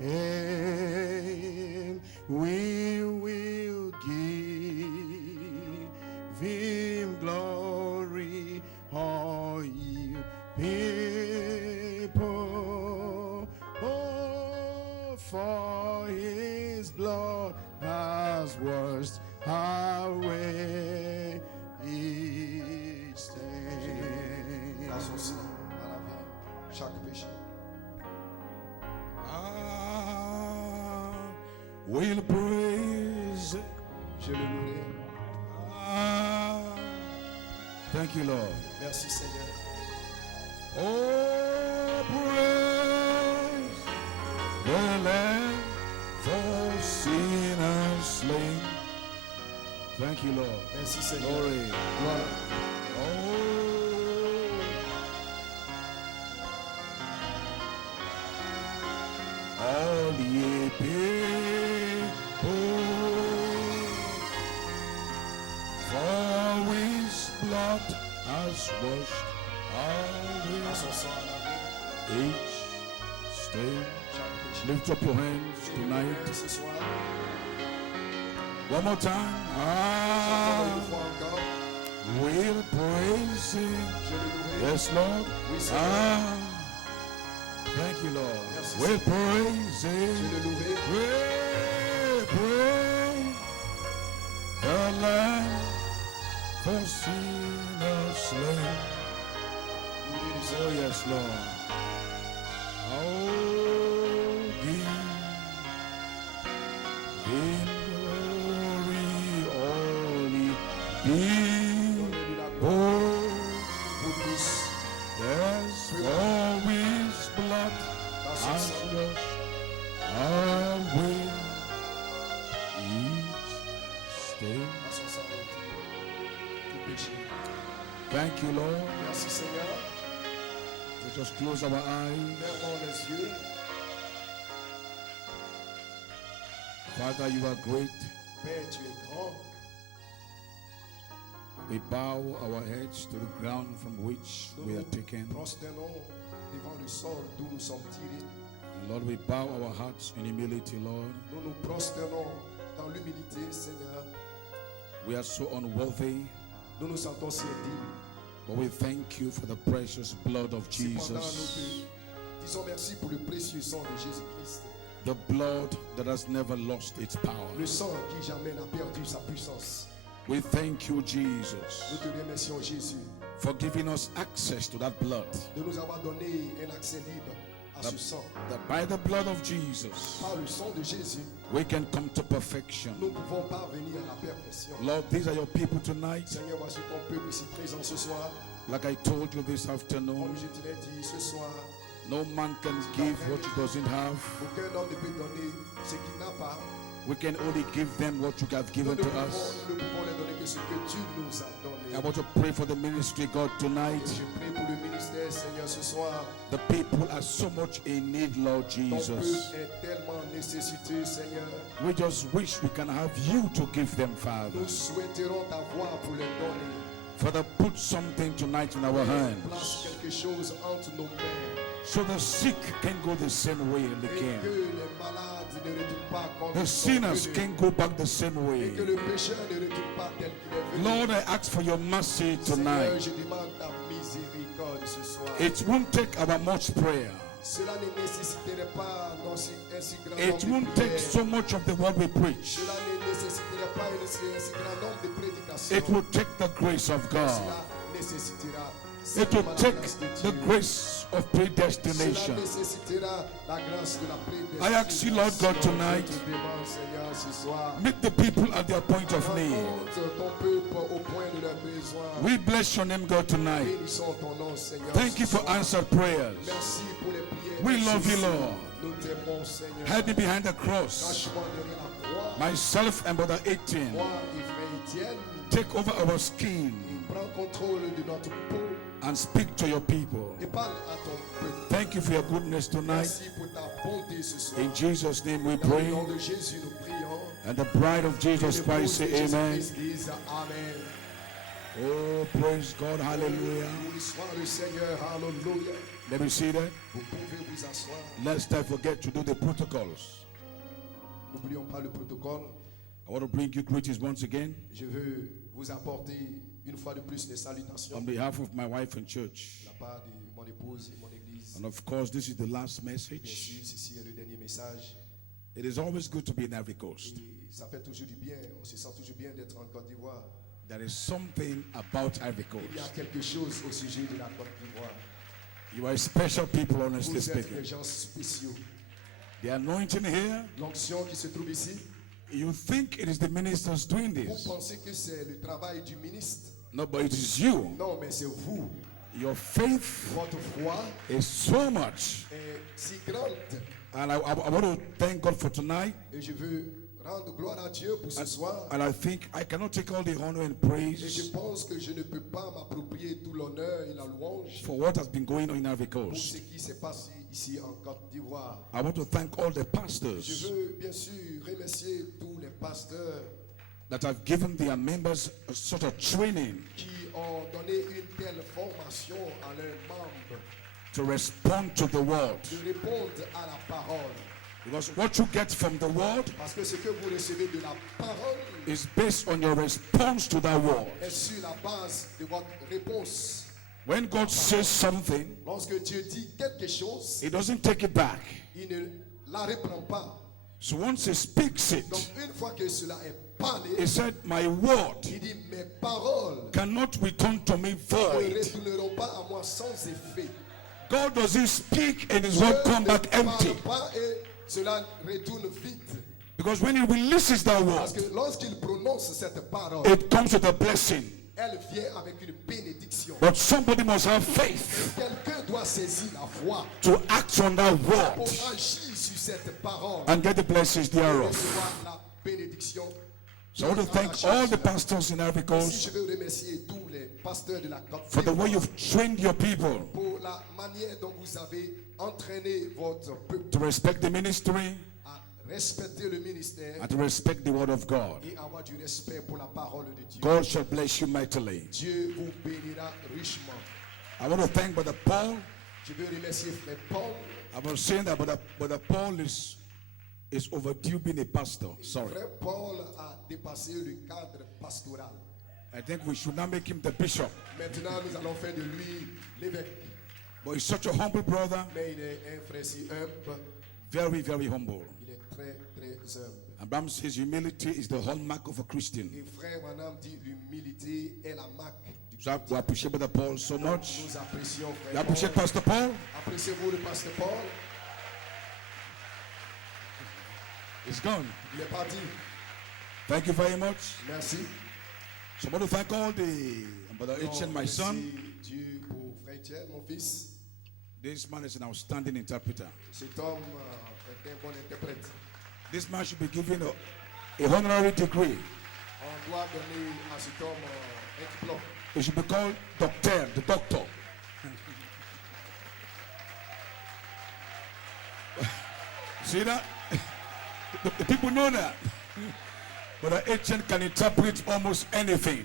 and we will give him glory, all you people. Oh, for his blood has washed away each stain. Associe à la vie chaque péché. I will praise. Je le louerai. Thank you, Lord. Merci Seigneur. Oh, praise the Lamb for sinners slain. Thank you, Lord. Merci Seigneur. Glory. Gloire. Oh, all ye people, for his blood has washed À away son sang à la vie each stain. chaque péché. Lift up your hands Et tonight. ce soir, One more time. encore une fois encore, We'll praise him. je le louerai. Yes, Lord. Oui, Seigneur. Thank you, Lord. Merci, We'll praise Je him. le louerai. We'll praise the Lamb for sinners slain. Louer le Oh, Seigneur. yes, Lord. Oh, give him glory, only Donnez-lui la be. gloire. Oh, Pour tous, yes, for his blood dans son has sang, washed away each stain. dans son sang, tout péché. Thank you, Lord. Merci Seigneur. Let us close our eyes. Fermons les yeux. Father, you are great. Père, tu es grand. We bow our heads to the ground from which Nous we are nous taken. prosternons devant le sol d'où nous sommes tirés. Lord, we bow our hearts in humility, Lord. Nous nous prosternons dans l'humilité, Seigneur. We are so unworthy, Nous nous sentons si indignes. but we thank you for the precious blood of Cependant, nous Jesus. te disons merci pour le précieux sang de Jésus-Christ. The blood that has never lost its power. Le sang qui jamais n'a perdu sa puissance. We thank you, Nous Jesus, te remercions, Jésus, for giving us access to that blood. de nous avoir donné un accès libre à ce sang. That by the blood of Jesus, Par le sang de Jésus, we can come to perfection. nous pouvons parvenir à la perfection. Lord, these are your people tonight. Seigneur, voici ton peuple ici présent ce soir. Like I told you this afternoon, Comme je te l'ai dit ce soir, no man can give what he doesn't have. aucun homme ne peut donner ce qu'il n'a pas. We can only give them what you have Nous given ne to pouvons, us. nous ne pouvons leur donner que ce que tu nous as I donné. want to pray for the ministry, God, Et tonight. je prie pour le ministère, Seigneur, ce soir. The people are so much in need, Lord Ton peuple Jesus. est tellement nécessiteux, Seigneur. We just wish we can have you to give them, Father. Nous souhaiterons t'avoir pour les donner. Father, put something tonight in our Place hands quelque chose entre nos mains. so the sick can go the same way Et they que came. les malades ne retournent pas comme The ils sont sinners venus. can go back the same Et way. que le pécheur ne retourne pas tel qu'il est venu. Lord, I ask for your mercy Seigneur, tonight. je demande ta miséricorde ce soir. It won't take our much prayer. Cela ne nécessiterait pas un si grand It nombre won't de take prières. so much of the word we preach. Cela ne nécessiterait pas un si grand nombre de prédications. It will take the grace of God. Cela nécessitera It will simplement la take grâce de the Dieu. grace of Cela predestination. nécessitera la grâce de la I ask you, Lord God, tonight, Je te demande, Seigneur, ce soir, meet the people at their point of need. rencontre ton peuple au point de leurs besoins. We bless your name, God, tonight. Bénissons ton nom, Seigneur. Thank you ce for soir. answered prayers. Merci pour les prières. We de love you, ce Lord. soir. Nous t'aimons, Seigneur. Hide me behind the cross. Cache-moi derrière la croix. Myself and Brother 18. Moi et frère Étienne, Take over our skin prends contrôle de notre peau and speak to your people. et parle à ton peuple. Thank you for your goodness tonight. Merci pour ta bonté ce soir. In Jesus' name we Dans le pray. nom de Jésus, nous prions. And the bride of Jesus Et le Christ say Jésus amen. Christ dise Amen. Oh, praise God. Hallelujah. Loué soit le Seigneur. Hallelujah. Let me see that. Vous pouvez vous asseoir. Lest I forget to do the protocols. N'oublions pas le protocole. I want to bring you greetings once again Je veux vous apporter une fois de plus les salutations on de behalf of my wife and church. la part de mon épouse et mon église. And of course, this is the last Bien message. sûr, ceci est le dernier message. It is always good to be in Ivory Coast. Et ça fait toujours du bien. On se sent toujours bien d'être en Côte d'Ivoire. There is something about Ivory Il y a Coast. quelque chose au sujet de la Côte d'Ivoire. You are special people, honestly Vous êtes speaking. des gens spéciaux. The anointing here, L'onction qui se trouve ici, you think it is the ministers doing vous this. pensez que c'est le travail du ministre. No, but it is you. Non, mais c'est vous. Your faith Votre foi is so much. est si grande. And I want to thank God for tonight. Et je veux rendre gloire à Dieu pour ce soir. And I think I cannot take all the honor and Et je praise pense que je ne peux pas m'approprier tout l'honneur et la louange for what has been going on in Ivory pour Coast. ce qui s'est passé ici en Côte d'Ivoire. I want to thank all the Je pastors veux bien sûr remercier tous les pasteurs that have given their members a sort of training qui ont donné une telle formation à leurs membres to respond to the word. de répondre à la parole. Because what you get from the word Parce que ce que vous recevez de la parole is based on your response to that word. est sur la base de votre réponse. When God says something, Lorsque Dieu dit quelque chose, He doesn't take it back. il ne la reprend pas. So once He speaks Donc it, une fois que cela est parlé, He said, my word il dit mes paroles cannot return to me ne void. retourneront pas à moi sans effet. God doesn't speak and His word come back ne empty. parle pas et cela retourne vite. Because when He releases that Parce word, que lorsqu'il prononce cette parole, it comes with a blessing. elle vient avec une bénédiction. But somebody must have faith Quelqu'un doit saisir la foi to act on that pour word agir sur cette parole and get the blessings et thereof. recevoir la bénédiction. So I want to thank all the pastors in Ivory Si Coast je veux remercier tous les pasteurs de la Côte for the way d'Ivoire you've trained your people pour la manière dont vous avez entraîné votre peuple to respect the ministry à respecter le ministère and to respect the word of God. et avoir du respect pour la parole de Dieu. God shall bless you mightily. Dieu vous bénira richement. I want to thank Brother Paul. Je veux remercier Frère Paul. I was saying that Brother Paul is overdue being a pastor. Sorry. Frère Paul a dépassé le cadre pastoral. I think we should not make him the bishop. Maintenant, nous allons faire de lui l'évêque. But he's such a humble brother. Mais il est un frère si humble. Very, very humble. Il est très, très humble. And Bram says humility is the hallmark of a Christian. Et frère Manam dit l'humilité est la marque du So we appreciate Brother Paul so much. Nous apprécions You frère appreciate Paul. Pastor Paul? Appréciez-vous le pasteur Paul? He's gone. Il est parti. Thank you very much. Merci. So I want to thank all the Brother Etienne, my son. Merci Dieu pour frère Etienne, mon fils. This man is an outstanding interpreter. Cet homme est un bon interprète. This man should be given a honorary degree. On doit donner à cet homme un diplôme. He should be called doctor, the doctor. See that? The people know that. But an agent can interpret almost anything.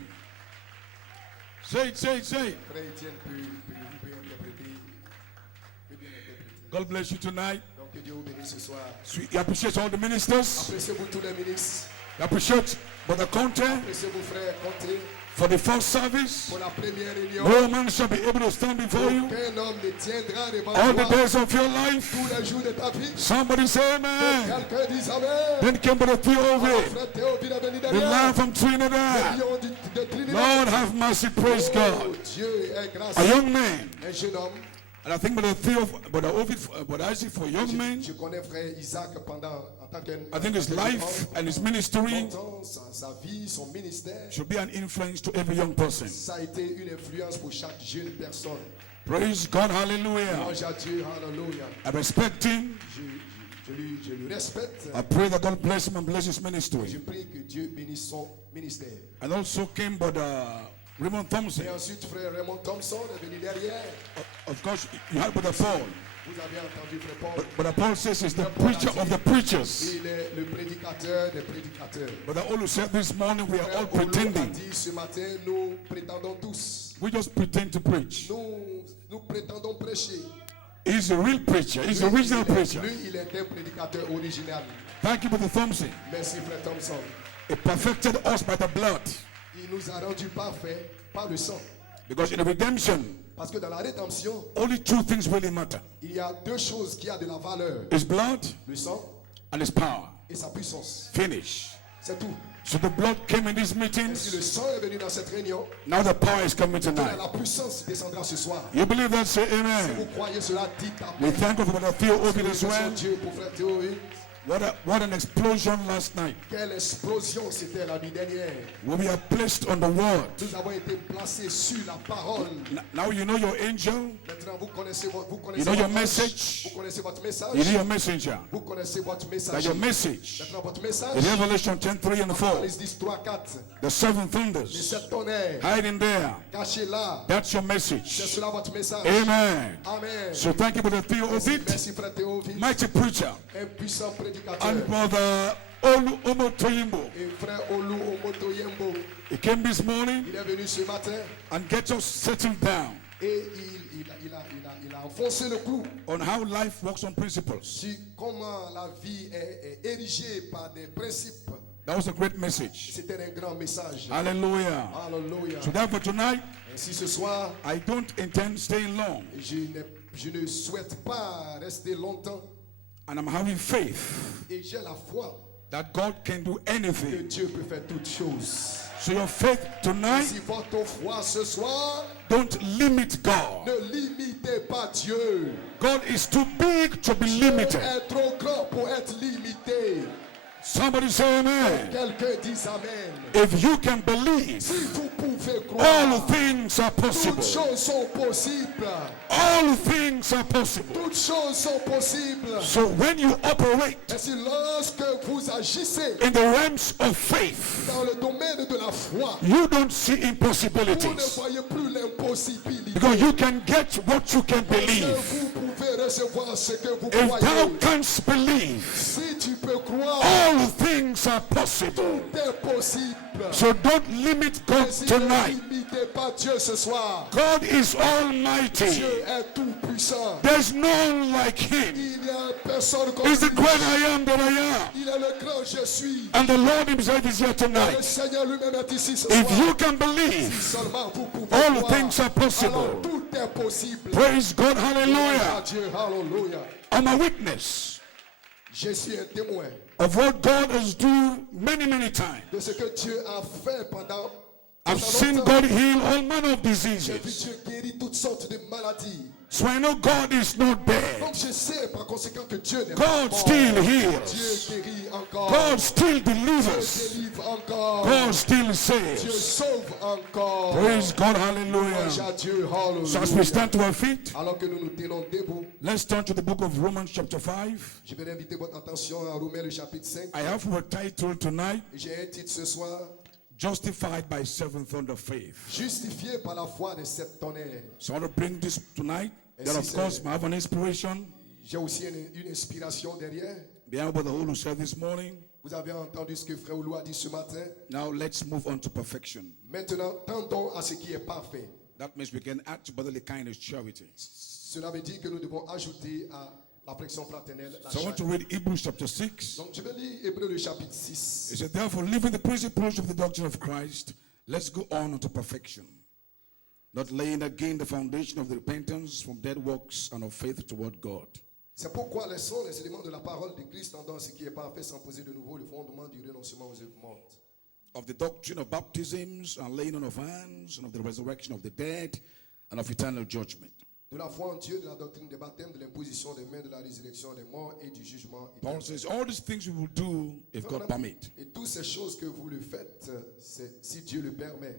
Say it, say it, say it. Frère Etienne peut interpréter. Peut bien interpréter. God bless you tonight. Donc que Dieu vous bénisse ce soir. You appreciate all the ministers. Appréciez-vous tous les ministres. You appreciate Brother Conte Appréciez-vous frère Comté. for the first service. Pour la première réunion. No man shall be able to stand before you Aucun homme ne tiendra devant all the toi days of your life. tous les jours de ta vie. Somebody say amen. Quelqu'un dit Amen. Then came Brother Theophile, Frère Théophile est venu the derrière. man from Le Trinidad. lion de Trinidad. Lord have mercy, praise Oh, God. Dieu est grâce. A young man. Un jeune homme. And I think Brother Ovid, Brother Isaac for young men. Je connais frère Isaac pendant en tant qu'un. I think his life and his ministry Sa vie, son ministère, should be an influence to every young person. ça a été une influence pour chaque jeune personne. Praise God, hallelujah. Louange à Dieu, hallelujah. I respect him. Je le respecte. I pray that God bless him and bless his Je ministry. prie que Dieu bénisse son ministère. And also came Brother Raymond Thompson. Et ensuite, frère Raymond Thompson est venu derrière. Of course, you had Brother Paul. Vous avez entendu frère Paul. Brother Paul says he's the preacher of the preachers. Il est est le prédicateur des prédicateurs. But all who said this morning, we are all Frère Olo a pretending. dit ce matin, nous prétendons tous. We just pretend to preach. Nous prétendons prêcher. He's a real preacher. He's the original preacher. Lui, il est un prédicateur original. Thank you, Brother Thompson. Merci, frère Thompson. He perfected us by the blood. Il nous a rendus parfaits par le sang. Because in the redemption, Parce que dans la rédemption, only two things really matter. il y a deux choses qui ont de la valeur. His blood Le sang and his power. et sa puissance. Finish. C'est tout. So the blood came in these Si meetings. le sang est venu dans cette réunion, Now the power is coming tonight. la puissance descendra ce soir. You believe that? Say Vous amen. croyez cela, dites We amen. thank God for Brother Theo Ovid as Nous well. remercions Dieu pour frère Théo. What an explosion last night. Quelle explosion c'était la nuit dernière. When we are placed on the word. Nous avons été placés sur la parole. Now you know your angel. Maintenant, vous connaissez votre You know your ange. message. Vous connaissez votre message. You know your messenger. Vous connaissez votre That message. your message. Maintenant, votre message. In Revelation 10:3 and 4. Genèse 10, 3, 4. The seven Les thunders. 7 tonnerres. Hiding there. Cachés là. That's your C'est message. cela votre message. Amen. Amen. So thank you, Brother Theo Merci, Ovid. merci frère Théo. Mighty preacher. Un puissant prédicateur. And Brother Olu Omotoyimbo. Et frère Olu Omoto Yembo. He came this morning Il est venu ce matin and get us settled down et il a enfoncé le clou on how life works on principles. sur comment la vie est érigée par des principes. That was a great message. C'était un grand message. Hallelujah. Alléluia. So therefore tonight, Ainsi ce soir, I don't intend staying long. je ne souhaite pas rester longtemps And I'm having faith et j'ai la foi that God can do que anything. Dieu peut faire toutes choses. So your faith tonight, Si votre foi ce soir, don't limit God. ne limitez pas Dieu. God is too big to be Dieu limited. est trop grand pour être limité. Somebody say amen. Quelqu'un dise Amen. If you can believe, Si vous pouvez all croire, things are toutes possible. choses sont possibles. All things are possible. Toutes choses sont possibles. So when you operate Et si lorsque vous agissez in the realms of faith, dans le domaine de la foi, you don't see vous ne impossibilities. voyez plus l'impossibilité. Because you can get what you can Parce que believe. vous pouvez recevoir ce que vous If thou croyez. canst believe, Si tu peux croire, all things are possible. tout est possible. So don't limit God Et si tonight. ne limitez pas Dieu ce soir, God is almighty. Dieu est tout puissant. There's none like him. Il n'y a personne comme He's the lui. great I am that I am. Il est le grand je suis. And the Lord himself is here Le tonight. Seigneur lui-même est ici ce If soir. you can believe, Seulement vous pouvez all croire. things are possible. Alors tout est possible. Praise God, Gloire à hallelujah. Dieu, hallelujah. I'm a witness Je suis un témoin of what God has done many times. de ce que Dieu a fait pendant I've seen longtemps. God heal all manner of J'ai vu diseases. Dieu guérir toutes sortes de maladies. So I know God is not dead. Donc je sais par conséquent que Dieu n'est God pas mort. still Dieu heals. guérit encore. God still Dieu delivers. délivre encore. God still Dieu saves. sauve encore. Praise God, Louange hallelujah. à Dieu, So as we hallelujah. stand to our feet, Alors que nous nous tenons debout, let's turn to the book of Romans chapter 5. je vais inviter votre attention à Romains le chapitre 5. I have a title tonight, J'ai un titre ce soir, Justified by Seven Thunder Faith. Justifié par la foi des 7 tonnerres. So I want to bring this tonight. Then of course I have an inspiration. J'ai aussi une inspiration derrière. Behind what the Holy said this morning. Vous avez entendu ce que Frère Oulou a dit ce matin. Now let's move on to perfection. Maintenant, tendons à ce qui est parfait. That means we can add to brotherly kindness, charity. Cela veut dire que nous devons ajouter à l'affection fraternelle la So I want to charité. read Hebrews chapter 6. Donc je vais lire Hébreux le chapitre 6. It said, therefore, leaving the principles of the doctrine of Christ, let's go on unto perfection, not laying again the foundation of the repentance from dead works and of faith toward God. C'est pourquoi laissons les éléments de la parole de Christ tendant à ce qui est parfait sans poser de nouveau le fondement du renoncement aux œuvres mortes. Of the doctrine of baptisms and laying on of hands, and of the resurrection of the dead, and of eternal judgment. De la foi en Dieu, de la doctrine des baptêmes, de l'imposition des mains, de la résurrection des morts et du jugement Paul éternel. says, all these things we will do if God permit. Et toutes ces choses que vous le faites, c'est si Dieu le permet.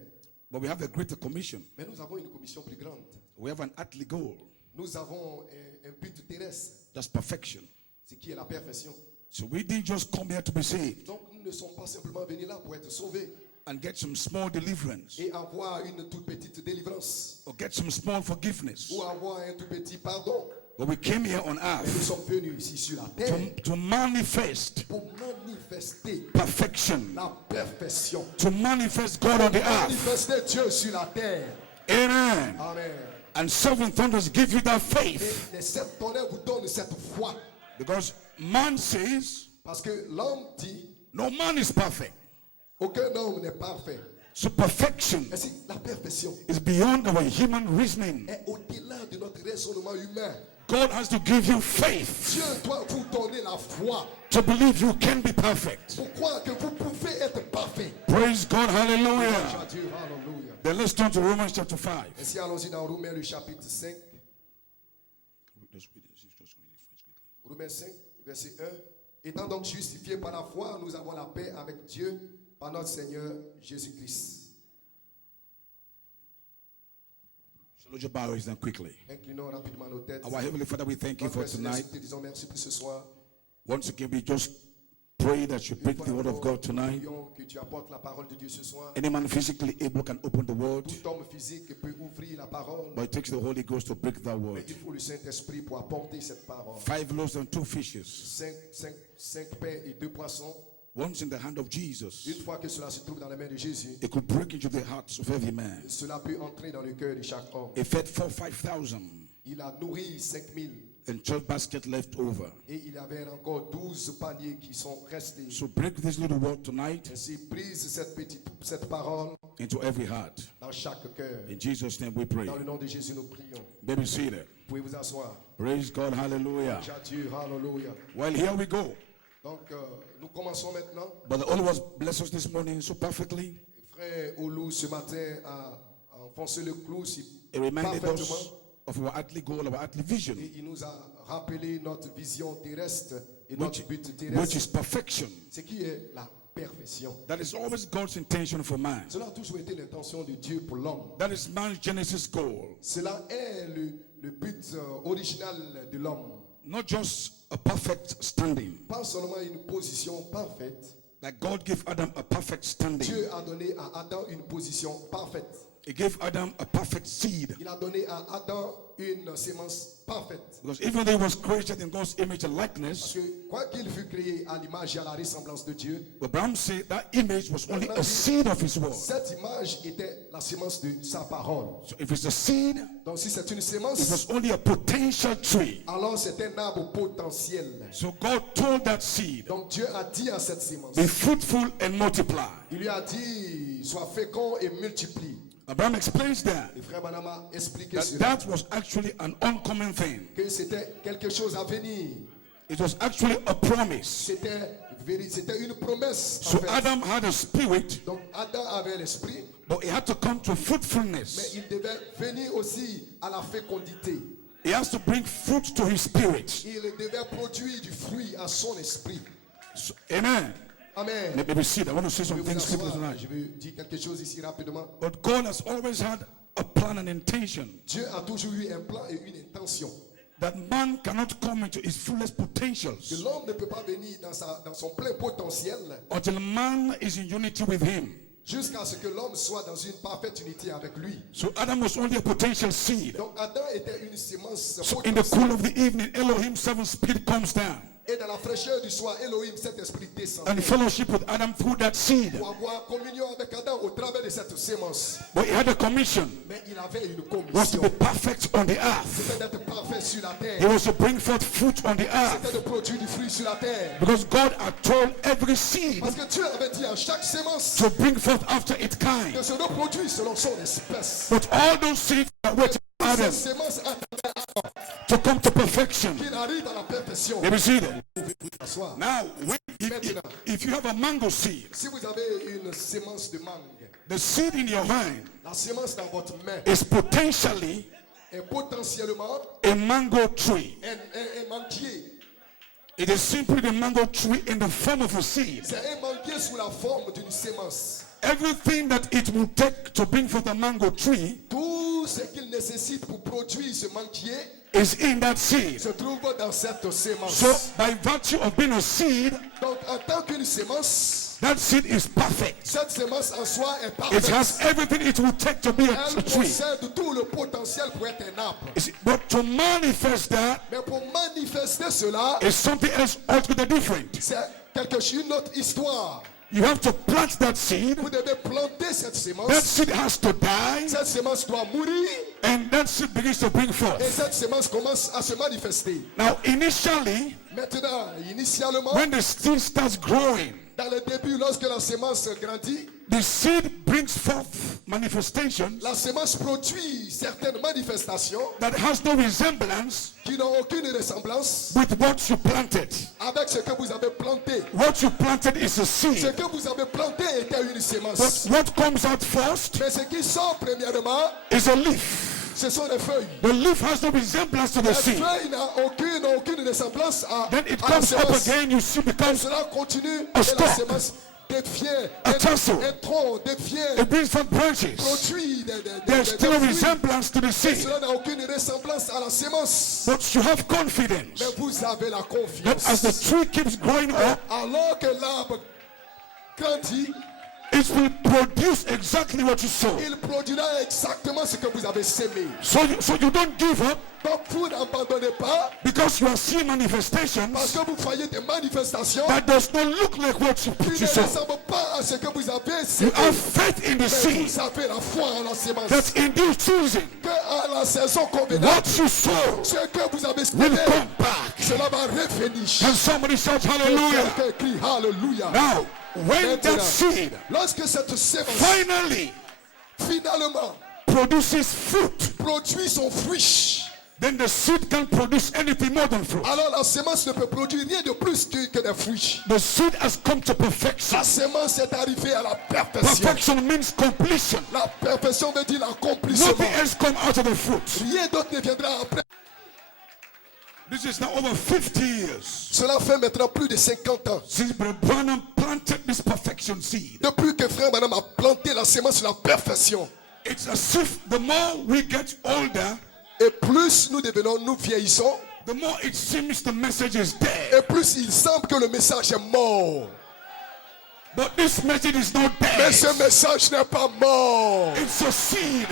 But we have a greater commission. Mais nous avons une commission plus grande. We have an earthly goal. Nous avons un but terrestre, That's perfection. ce qui est la perfection. So we didn't just come here to be saved Donc nous ne sommes pas simplement venus là pour être sauvés and get some small deliverance et avoir une toute petite délivrance or get some small forgiveness. ou avoir un tout petit pardon. But we came here on Nous earth sommes venus ici sur la terre to manifest pour manifester perfection, la perfection. to manifest God on the earth. Manifester Dieu sur la terre. Amen. Amen. And seven thunders give you that Et faith. les 7 tonnerres vous donnent cette foi. Because man says, Parce que l'homme dit, no man is perfect. aucun homme n'est parfait. So perfection Ainsi, la perfection is beyond our human reasoning. est au-delà de notre raisonnement humain. God has to give you faith Dieu doit vous donner la foi. to believe you can be perfect. Pour croire que vous pouvez être parfait. Praise God. Hallelujah. Gloire à Dieu, hallelujah. Then let's turn to Romans chapter 5. Ainsi, allons-y dans Romains, le chapitre 5. Romains 5, verset 1. Étant donc justifiés par la foi, nous avons la paix avec Dieu par notre Seigneur Jésus-Christ. So let your bow down quickly. Inclinons rapidement nos têtes. Our Heavenly Father, we thank you Notre for Père Céleste, tonight. te disons merci pour ce soir. Once again, we just pray that you break the word of God tonight. Prions que tu apportes la parole de Dieu ce soir. Any man physically able can open the word, Tout homme physique peut ouvrir la parole, but it takes the Holy Ghost to break that mais word. il faut le Saint-Esprit pour apporter cette parole. 5 loaves and 2 fishes, 5 pains et 2 poissons. once in the hand of Jesus, Une fois que cela se trouve dans les mains de Jésus, it could break into the hearts of every man. cela peut entrer dans le cœur de chaque homme. It fed 5,000 Il a nourri 5000 and 12 baskets left over. et il y avait encore 12 paniers qui sont restés. So break this little word tonight Ainsi, brise cette parole into every heart. dans chaque cœur. In Jesus' name we pray. Dans le nom de Jésus, nous prions. Baby seated. Vous pouvez vous asseoir. Praise God. Hallelujah. Dieu, hallelujah. Well, here we go. Donc, nous commençons maintenant. Brother Olu bless us this morning so perfectly. Frère Oulu, ce matin, a enfoncé le clou si He reminded parfaitement. us of our earthly goal, our earthly vision, Et il nous a rappelé notre vision terrestre et which, notre but which terrestre. is perfection. Ce qui est la perfection. That is always God's intention for man. Cela a toujours été l'intention de Dieu pour l'homme. That is man's Genesis goal. Cela est le but original de l'homme. Not just a perfect standing. Pas seulement une position parfaite. Like God gave Adam a perfect standing. Dieu a donné à Adam une position parfaite. He gave Adam a perfect seed. Il a donné à Adam une sémence parfaite. Because even though he was created in God's image and Parce likeness, que quoi qu'il fut créé à l'image et à la ressemblance de Dieu, Abraham said that image was only a seed of his word. cette image était la sémence de sa parole. So if it's a seed, Donc si c'est une it sémence, was only a potential tree. alors c'est un arbre potentiel. So God told that seed, Donc Dieu a dit à cette sémence, be fruitful and multiply. il lui a dit, sois fécond et multiplie. Abraham explains that, Le frère Branham a expliqué that cela, that was actually an uncommon thing. que c'était quelque chose à venir. It was actually a promise. C'était une promesse. En So fait. Adam had a spirit, Donc Adam avait l'esprit, but he had to come to mais fruitfulness. il devait venir aussi à la fécondité. He has to bring fruit to his spirit. Il devait produire du fruit à son esprit. So, amen. Amen. Let me see. I want to say Je some vais vous things quickly asseoir. tonight. Je vais dire quelque chose ici rapidement. But God has always had a plan and intention Dieu a toujours eu un plan et une intention. that man cannot come into his fullest Que potentials l'homme ne peut pas venir dans son plein potentiel until man is in unity with him. jusqu'à ce que l'homme soit dans une parfaite unité avec lui. So Adam was only a potential seed. Donc Adam était une sémence So in the potentielle. cool of the evening, Elohim seven spirit comes down Et dans la fraîcheur du soir, Elohim, cet esprit descend and fellowship with Adam through that seed. pour avoir communion avec Adam au travers de cette sémence. But he had a commission, Mais il avait une was to commission. be perfect on the earth. C'était d'être parfait sur la He terre. was to bring forth fruit on the earth. C'était de produire du fruit sur la terre. Because God had told every seed Parce que Dieu avait dit à chaque sémence to bring forth after its kind. de se reproduire selon son espèce. But all those seeds are waiting for Cette Adam sémence attendait to come to perfection. qu'il arrive à la perfection. Let me see that. S'asseoir. Now, if you have a mango seed, Si vous avez une sémence de mangue, the seed in your hand la sémence dans votre main is potentially est potentiellement a mango tree. un manguier. It is simply the mango tree in the form of a seed. C'est un manguier sous la forme d'une sémence. Everything that it will take to bring forth a mango tree Tout ce qu'il nécessite pour produire ce manguier is in that seed. se trouve dans cette sémence. So, by virtue of being a seed, Donc, en tant qu'une sémence, That seed is perfect. Cette semence en soi est It parfaite. has everything it will take to be a Elle tree. possède tout le potentiel pour être un arbre. You see, but to manifest that Mais pour manifester cela, is something else altogether different. c'est une autre histoire. You have to plant that seed. Vous devez planter cette That semence. seed has to die, Cette semence doit mourir and that seed begins to bring et forth. cette semence commence à se manifester. Now, initially, Maintenant, initialement, when the seed starts growing, dans le début, lorsque la semence grandit, the seed brings forth manifestations la semence produit certaines manifestations that has no resemblance qui n'ont aucune ressemblance with what you planted. avec ce que vous avez planté. What you planted is a Ce seed. que vous avez planté était une But semence. what comes out first Mais ce qui sort premièrement, is a leaf. ce sont les feuilles. The leaf has no resemblance to the La seed. feuille n'a aucune ressemblance à Then it à la comes up semence. again, you see, becomes, Cela continue A et stalk. la semence devient A tassel. un tronc, devient it brings forth branches. produit There's still a fruits. resemblance to the seed. Cela n'a aucune ressemblance à la semence. But you have confidence Mais vous avez la that confiance. as the tree keeps growing up, Alors que l'arbre grandit, it will produce exactly what you sow. il produira exactement ce que vous avez sémé. So you don't give up Donc vous n'abandonnez pas because you are seeing manifestations parce que vous voyez des manifestations that does not look like what qui you ne sow. ressemblent pas à ce que vous avez You sémé. have faith in the Mais seed vous avez la foi en la semence. that in this season, Que à la saison convenable, what you sow ce que vous avez will sémé, come back. cela va revenir. Can somebody shout hallelujah? Quelqu'un crie Alléluia. Now, when that Maintenant, seed lorsque cette semence finally finalement produces fruit, produit son fruit, then the seed can produce anything more than fruit. alors la semence ne peut produire rien de plus que des fruits. The seed has come to perfection. La semence est arrivée à la perfection. Perfection means completion. La perfection veut dire l'accomplissement. Nothing else comes out of the fruit. Rien d'autre ne viendra après. This is now over 50 years Cela fait maintenant plus de 50 ans. since Brother Branham planted this perfection seed. Depuis que frère Branham a planté la semence de la perfection. It's as if the more we get older, Et plus nous vieillissons, the more it seems the message is dead. et plus il semble que le message est mort. But this message is not Mais dead. ce message n'est pas mort. It's a seed.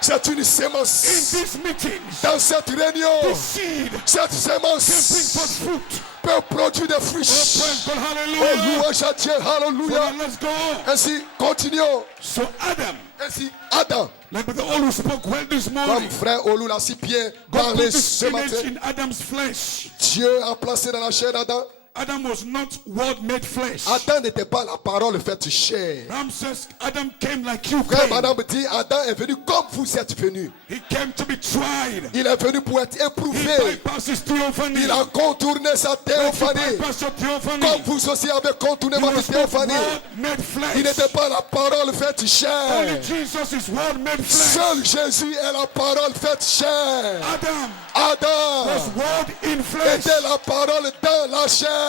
C'est une In semence. these meetings, Dans cette réunion, this seed cette can bring semence forth fruit. peut produire des Oh, fruits. praise God, Oh, hallelujah. louange à Dieu, So alléluia. now let's go on. Ainsi, continuons. So Adam, Ainsi, Adam, like Brother Olu spoke well this morning, comme frère Olou l'a si bien God parlé put this ce image matin, in Adam's flesh. Dieu a placé dans la chair d'Adam. Adam was not word-made flesh. Adam n'était pas la parole faite chair. Ram says Adam came like you Frère came. Madame dit, Adam est venu comme vous êtes venus. He came to be tried. Il est venu pour être He éprouvé. bypassed his theophany. Il a contourné sa Like you théophanie. bypassed your theophany. Comme vous aussi avez contourné He votre was not théophanie. word-made Il flesh. n'était pas la parole faite Only chair. Jesus is word-made flesh. Seul Jésus est la parole faite chair. Adam Adam was word in flesh. était la parole dans la chair.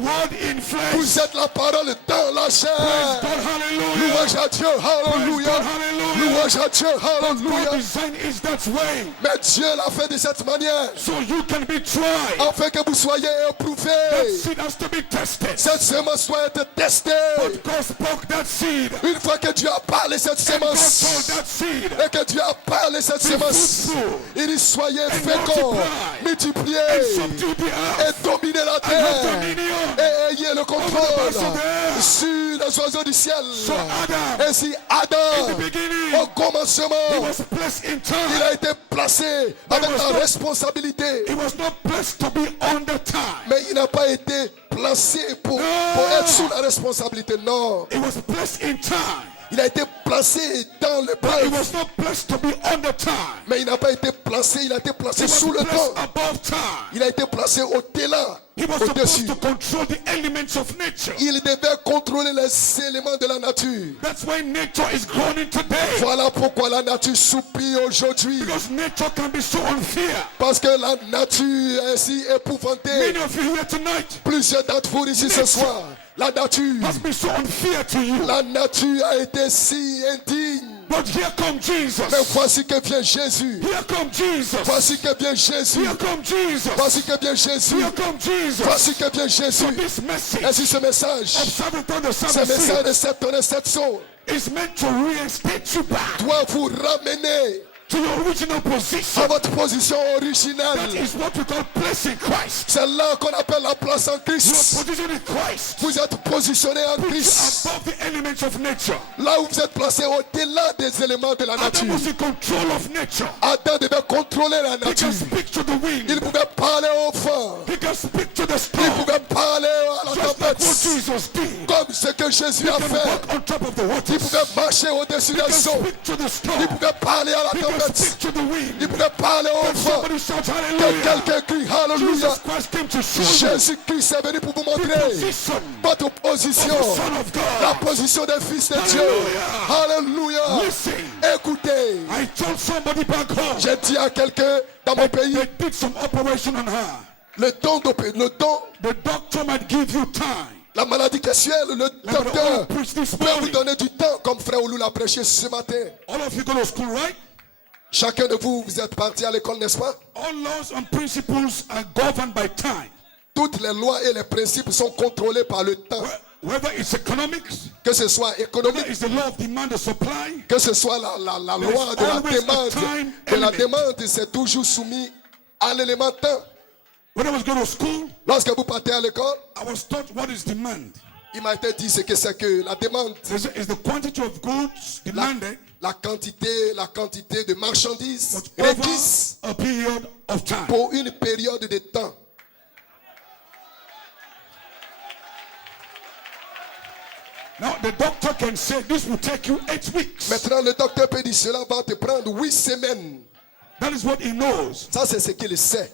Word in flesh. Vous êtes la parole dans la Praise chair. God, hallelujah. Louange à Dieu, Praise alléluia. God, hallelujah. Louange à Dieu, alléluia. God design is that way. Mais Dieu l'a fait de cette manière, So you can be tried. afin que vous soyez éprouvés. That seed has to be tested. Cette semence doit être testée. But God spoke that seed. Une fois que Dieu a parlé cette And God told semence, that seed. et que Dieu a parlé cette Be semence, fruitful il dit soyez and féconds, multiply multipliez and subdue the earth et dominez la and have terre dominion. et ayez le Over the contrôle birds of the air. sur les oiseaux du ciel. So Adam, Ainsi in the Adam, beginning, au he commencement, was placed in il time. a été placé avec was la no- responsabilité, He was not placed to be under time. mais il n'a pas été placé pour être sous la responsabilité. Non, He was placed in time. il a été placé dans le He peuple, was not placed to be under time. mais il n'a pas été placé, il a été He placé was sous le placed temps. above time. Il a été placé au-delà, He was au-dessus. supposed to control the elements of nature. Il devait contrôler les éléments de la nature. That's why nature is groaning today. Voilà pourquoi la nature soupire aujourd'hui. Because nature can be so unfair. Parce que la nature est si épouvantée. Many of you here tonight Plusieurs d'entre vous ici ce soir, la nature, has been so unfair to you. la nature a été si indigne. But here comes Jesus. Mais voici que vient Jésus. Here comes Jesus. Voici que vient Jésus. Here comes Jesus. Voici que vient Jésus. Here comes Jesus. Voici que vient Jésus. So this message Ainsi ce message, of 7 tonnes, ce 7 message seals de 7 tonnes et 7 sceaux is meant to reinstate you back doit vous ramener to your original position. à votre position That originale. is what we call place in Christ. C'est là qu'on appelle la place en Your Christ. position in Christ. Vous êtes positionné en Christ. Above the elements of nature. Là où vous êtes placé au-delà des éléments de la Adam nature. was in control of nature. Adam devait contrôler la He can nature. speak to the Il wind. pouvait parler au vent. He can speak to the Il storm. pouvait parler à la Just like tempête. what Jesus did. Comme ce que Jésus a He can fait. walk on top of the Il waters. pouvait marcher au-dessus He des can eaux. speak to the storm. Il pouvait parler à la He can tempête. speak to the wind. Il pouvait parler au Can vent. somebody shout Que hallelujah? quelqu'un crie Alléluia. Jesus Christ came to show you Jésus-Christ est venu pour vous the montrer position votre of position. the Son of La God. position des fils de Dieu. Alléluia. Listen, Écoutez. I told somebody back home J'ai dit à quelqu'un dans mon pays, they did some operation on her. le don, The doctor might give you time. la maladie sexuelle, le Like the Oulu docteur preached this peut vous morning. donner du temps, comme frère Oulu l'a prêché ce matin. All of you go to school, right? Chacun de vous, vous êtes partis à l'école, n'est-ce pas? All laws and principles are governed by time. Toutes les lois et les principes sont contrôlés par le temps. Whether it's economics, Que ce soit whether économique, it's the law of demand and supply, que ce soit la loi de la always a demande. time De la element. demande, c'est toujours soumis à l'élément temps. when I was going to school, Lorsque vous partez à l'école, I was taught what is demand. il m'a été dit ce que c'est que la demande. Is the quantity of goods demanded La quantité de marchandises but over requises a period of time. pour une période de temps. Now the doctor can say this will take you 8 weeks. Maintenant, le docteur peut dire cela va te prendre 8 semaines. That is what he knows. Ça, c'est ce qu'il sait.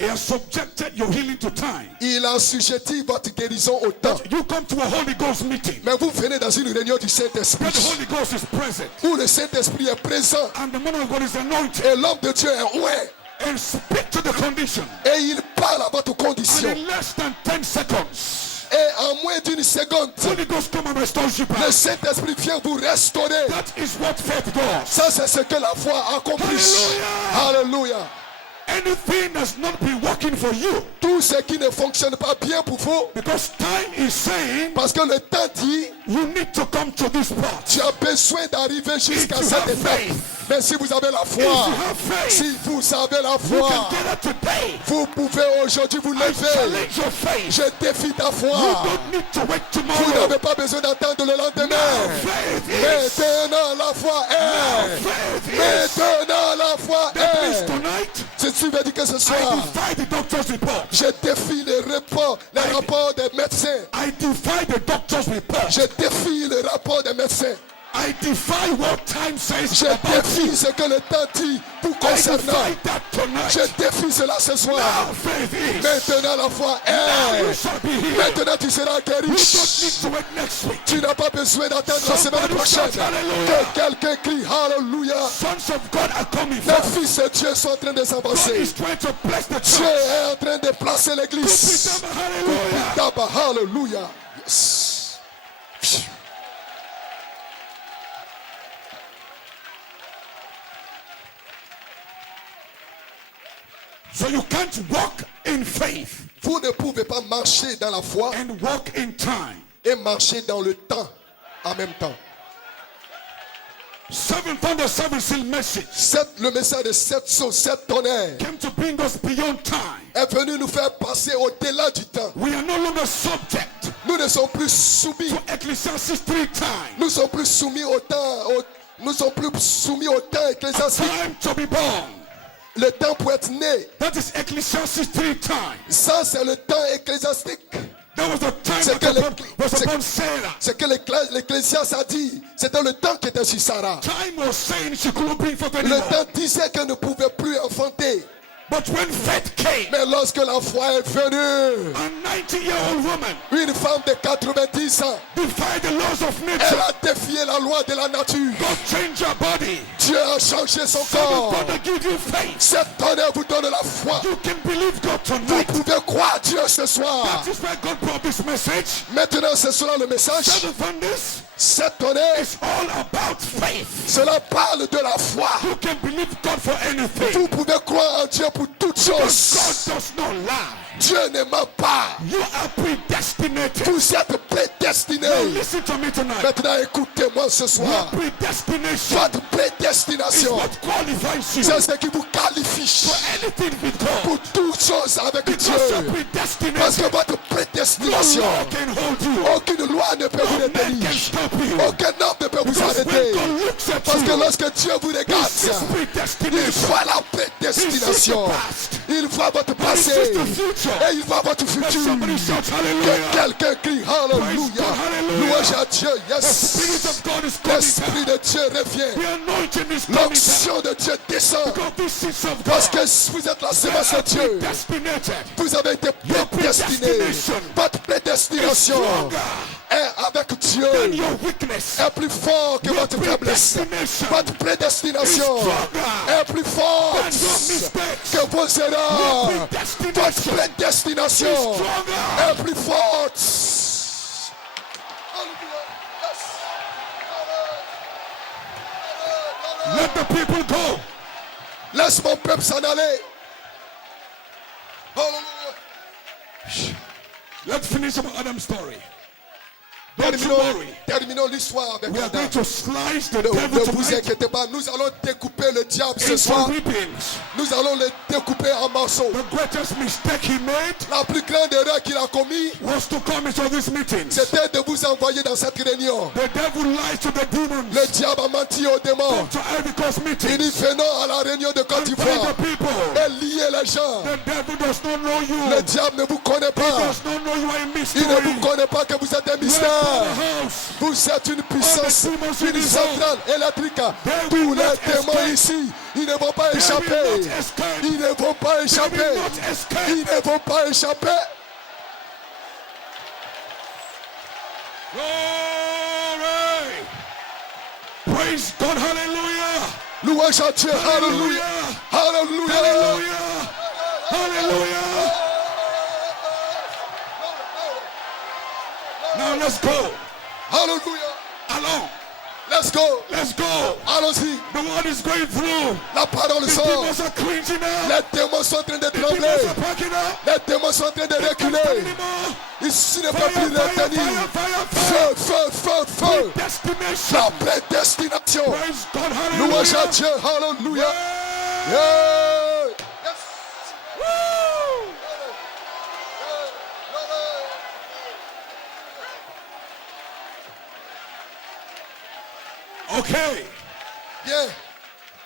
He has subjected your healing to time. Il a assujetti votre guérison au temps. You come to a Holy Ghost meeting Mais vous venez dans une réunion du where Saint-Esprit the Holy Ghost is present où le Saint-Esprit est présent and the man of God is anointed et l'homme de Dieu est oué and speak to the condition. et il parle à votre And condition. in less than 10 seconds, Et en moins d'une seconde, Holy Ghost come and restores you le back. Saint-Esprit vient vous restaurer. That is what faith does. Ça, c'est ce que la foi accomplit. Alléluia. Anything that's not been working for you, Tout ce qui ne fonctionne pas bien pour vous, because time is saying parce que le temps dit, you need to come to this part. tu as besoin d'arriver jusqu'à If you cette have étape. faith, Mais si vous avez la if foi, you have faith, si vous avez la you foi, can get up today. vous pouvez aujourd'hui vous I lever. challenge your faith. Je défie ta You foi. don't need to wait Vous tomorrow. n'avez pas besoin d'attendre le lendemain. Now faith is. Maintenant la foi Now est. faith is. Maintenant la foi That means est. tonight, Si tu veux dire que ce I soir, defy the doctor's report. je défie les rapports des médecins. I defy the doctor's report. Je défie le rapport des médecins. I defy what time says Je about défie you. ce que le temps dit vous I concernant. defy that tonight. Je défie cela ce soir. Now faith is. Maintenant la foi Now you est. shall be healed. Maintenant tu seras guéri. You don't need to wait next week. Tu n'as pas besoin d'attendre la semaine Somebody prochaine. shout hallelujah. Que quelqu'un crie Alléluia. Sons of God are coming Les forth. fils de Dieu sont en train de God s'avancer. is trying to bless the Dieu church. est en train de placer l'église. Hallelujah. D'abord, Alléluia. Yes. So you can't walk in faith Vous ne pouvez pas marcher dans la foi and walk in time. et marcher dans le temps en même temps. 7 thunder, 7 seal message Le message de 7 sceaux, 7 tonnerres came to bring us beyond time. est venu nous faire passer au-delà du temps. We are no longer subject Nous ne sommes plus soumis. to Ecclesiastes 3 times. Nous sommes plus soumis au temps. Nous sommes plus soumis au temps ecclésiastique. Time to be born. Le temps pour être né. That is Ecclesiastes 3 times. Ça, c'est le temps ecclésiastique. That was the time C'est that que was upon Sarah. Ce que l'Ecclésiaste a dit, c'était le temps qui était sur Sarah. Time was saying she couldn't bring forth Le anymore. temps disait qu'elle ne pouvait plus enfanter. But when faith came, Mais lorsque la foi est venue, a 90-year-old woman une femme de 90 ans, defied the laws of elle nature. a défié la loi de la nature. God changed her body. Dieu a changé son So the corps. God give you faith. Cet honneur vous donne la foi. You can believe God Vous tonight. pouvez croire Dieu ce soir. That is why God brought this message. Maintenant, c'est cela le message. Seven thunders Cet honneur, is all about faith. cela parle de la foi. You can believe God for anything. Vous pouvez croire en Dieu pour toutes Because choses. God does not lie. Dieu ne ment pas. You are predestinated. Vous êtes prédestinés. Now listen to me tonight. Maintenant, écoutez-moi ce Your soir. predestination Votre is prédestination, what qualifies you c'est ce qui vous qualifie for anything with God. pour toutes choses avec Because you're Dieu. Parce predestinated. que votre No prédestination, law can hold you. aucune loi ne peut vous No man can retenir. stop you. Aucun homme ne peut vous Because arrêter. when God looks at Parce que you, lorsque Dieu vous he regarde, sees il predestination. voit la He sees prédestination. the past. Il voit votre He passé. sees the future. Et il voit votre Let futur. somebody shout Que hallelujah. quelqu'un crie Alléluia. God, hallelujah. Louange à Dieu. The Spirit Yes. of God is coming L'Esprit down. de Dieu revient. The anointing is coming down. L'onction de Dieu descend. Because this seeds of Parce God que vous êtes la they semence de are Dieu. predestinated. Vous avez été prédestiné. predestination Votre Is prédestination stronger est avec Dieu. than your weakness. Est plus fort que Your votre faiblesse. predestination Votre prédestination is stronger est plus forte than your mistakes. que vos Your erreurs. Votre predestination prédestination is stronger. est plus forte. Let the people go. Laisse mon peuple s'en aller. Hallelujah. Let's finish our Adam story. Don't you worry. Terminons l'histoire avec We are Adam. going to slice the Ne devil vous tonight inquiétez pas, nous allons découper le diable ce into soir. ribbons. Nous allons le découper en morceaux. The greatest mistake he made La plus grande erreur qu'il a commise, was to come into these meetings. c'était de vous envoyer dans cette réunion. The devil lies to the demons. Le diable a menti aux démons. Come to Ivory Coast Il meeting. dit venons à la réunion de Côte And d'Ivoire find the people. et lier les gens. The devil does not know you. Le diable ne vous connaît He pas. does not know you are a mystery. Il ne vous connaît pas que vous êtes un You are mystère. powerhouse. Vous êtes une puissance, All the demons in une this centrale électrique. They Tous will les not démons escape. ici, ils ne vont pas They échapper. will not escape. Ils ne vont pas They échapper. will not escape. Ils ne vont pas échapper. Glory. Praise God. Hallelujah. Louange à Dieu. Alléluia. Hallelujah. Alléluia. Hallelujah. Hallelujah. Now let's go. Alléluia. Along. Let's go. Let's go. Allons-y. The world is going through. La parole The sort. demons are cringing out. Les démons sont en train de The demons trembler. are packing up. Les démons sont en train de Can't reculer. anymore. Ici ne peut Fire, plus fire, retenir. fire, fire, fire. Feu, feu, feu, feu. Destination. La prédestination. Praise God. Louange à Hallelujah. Dieu. Alléluia. Yeah. Yeah. Yes. Woo. Okay. Bien.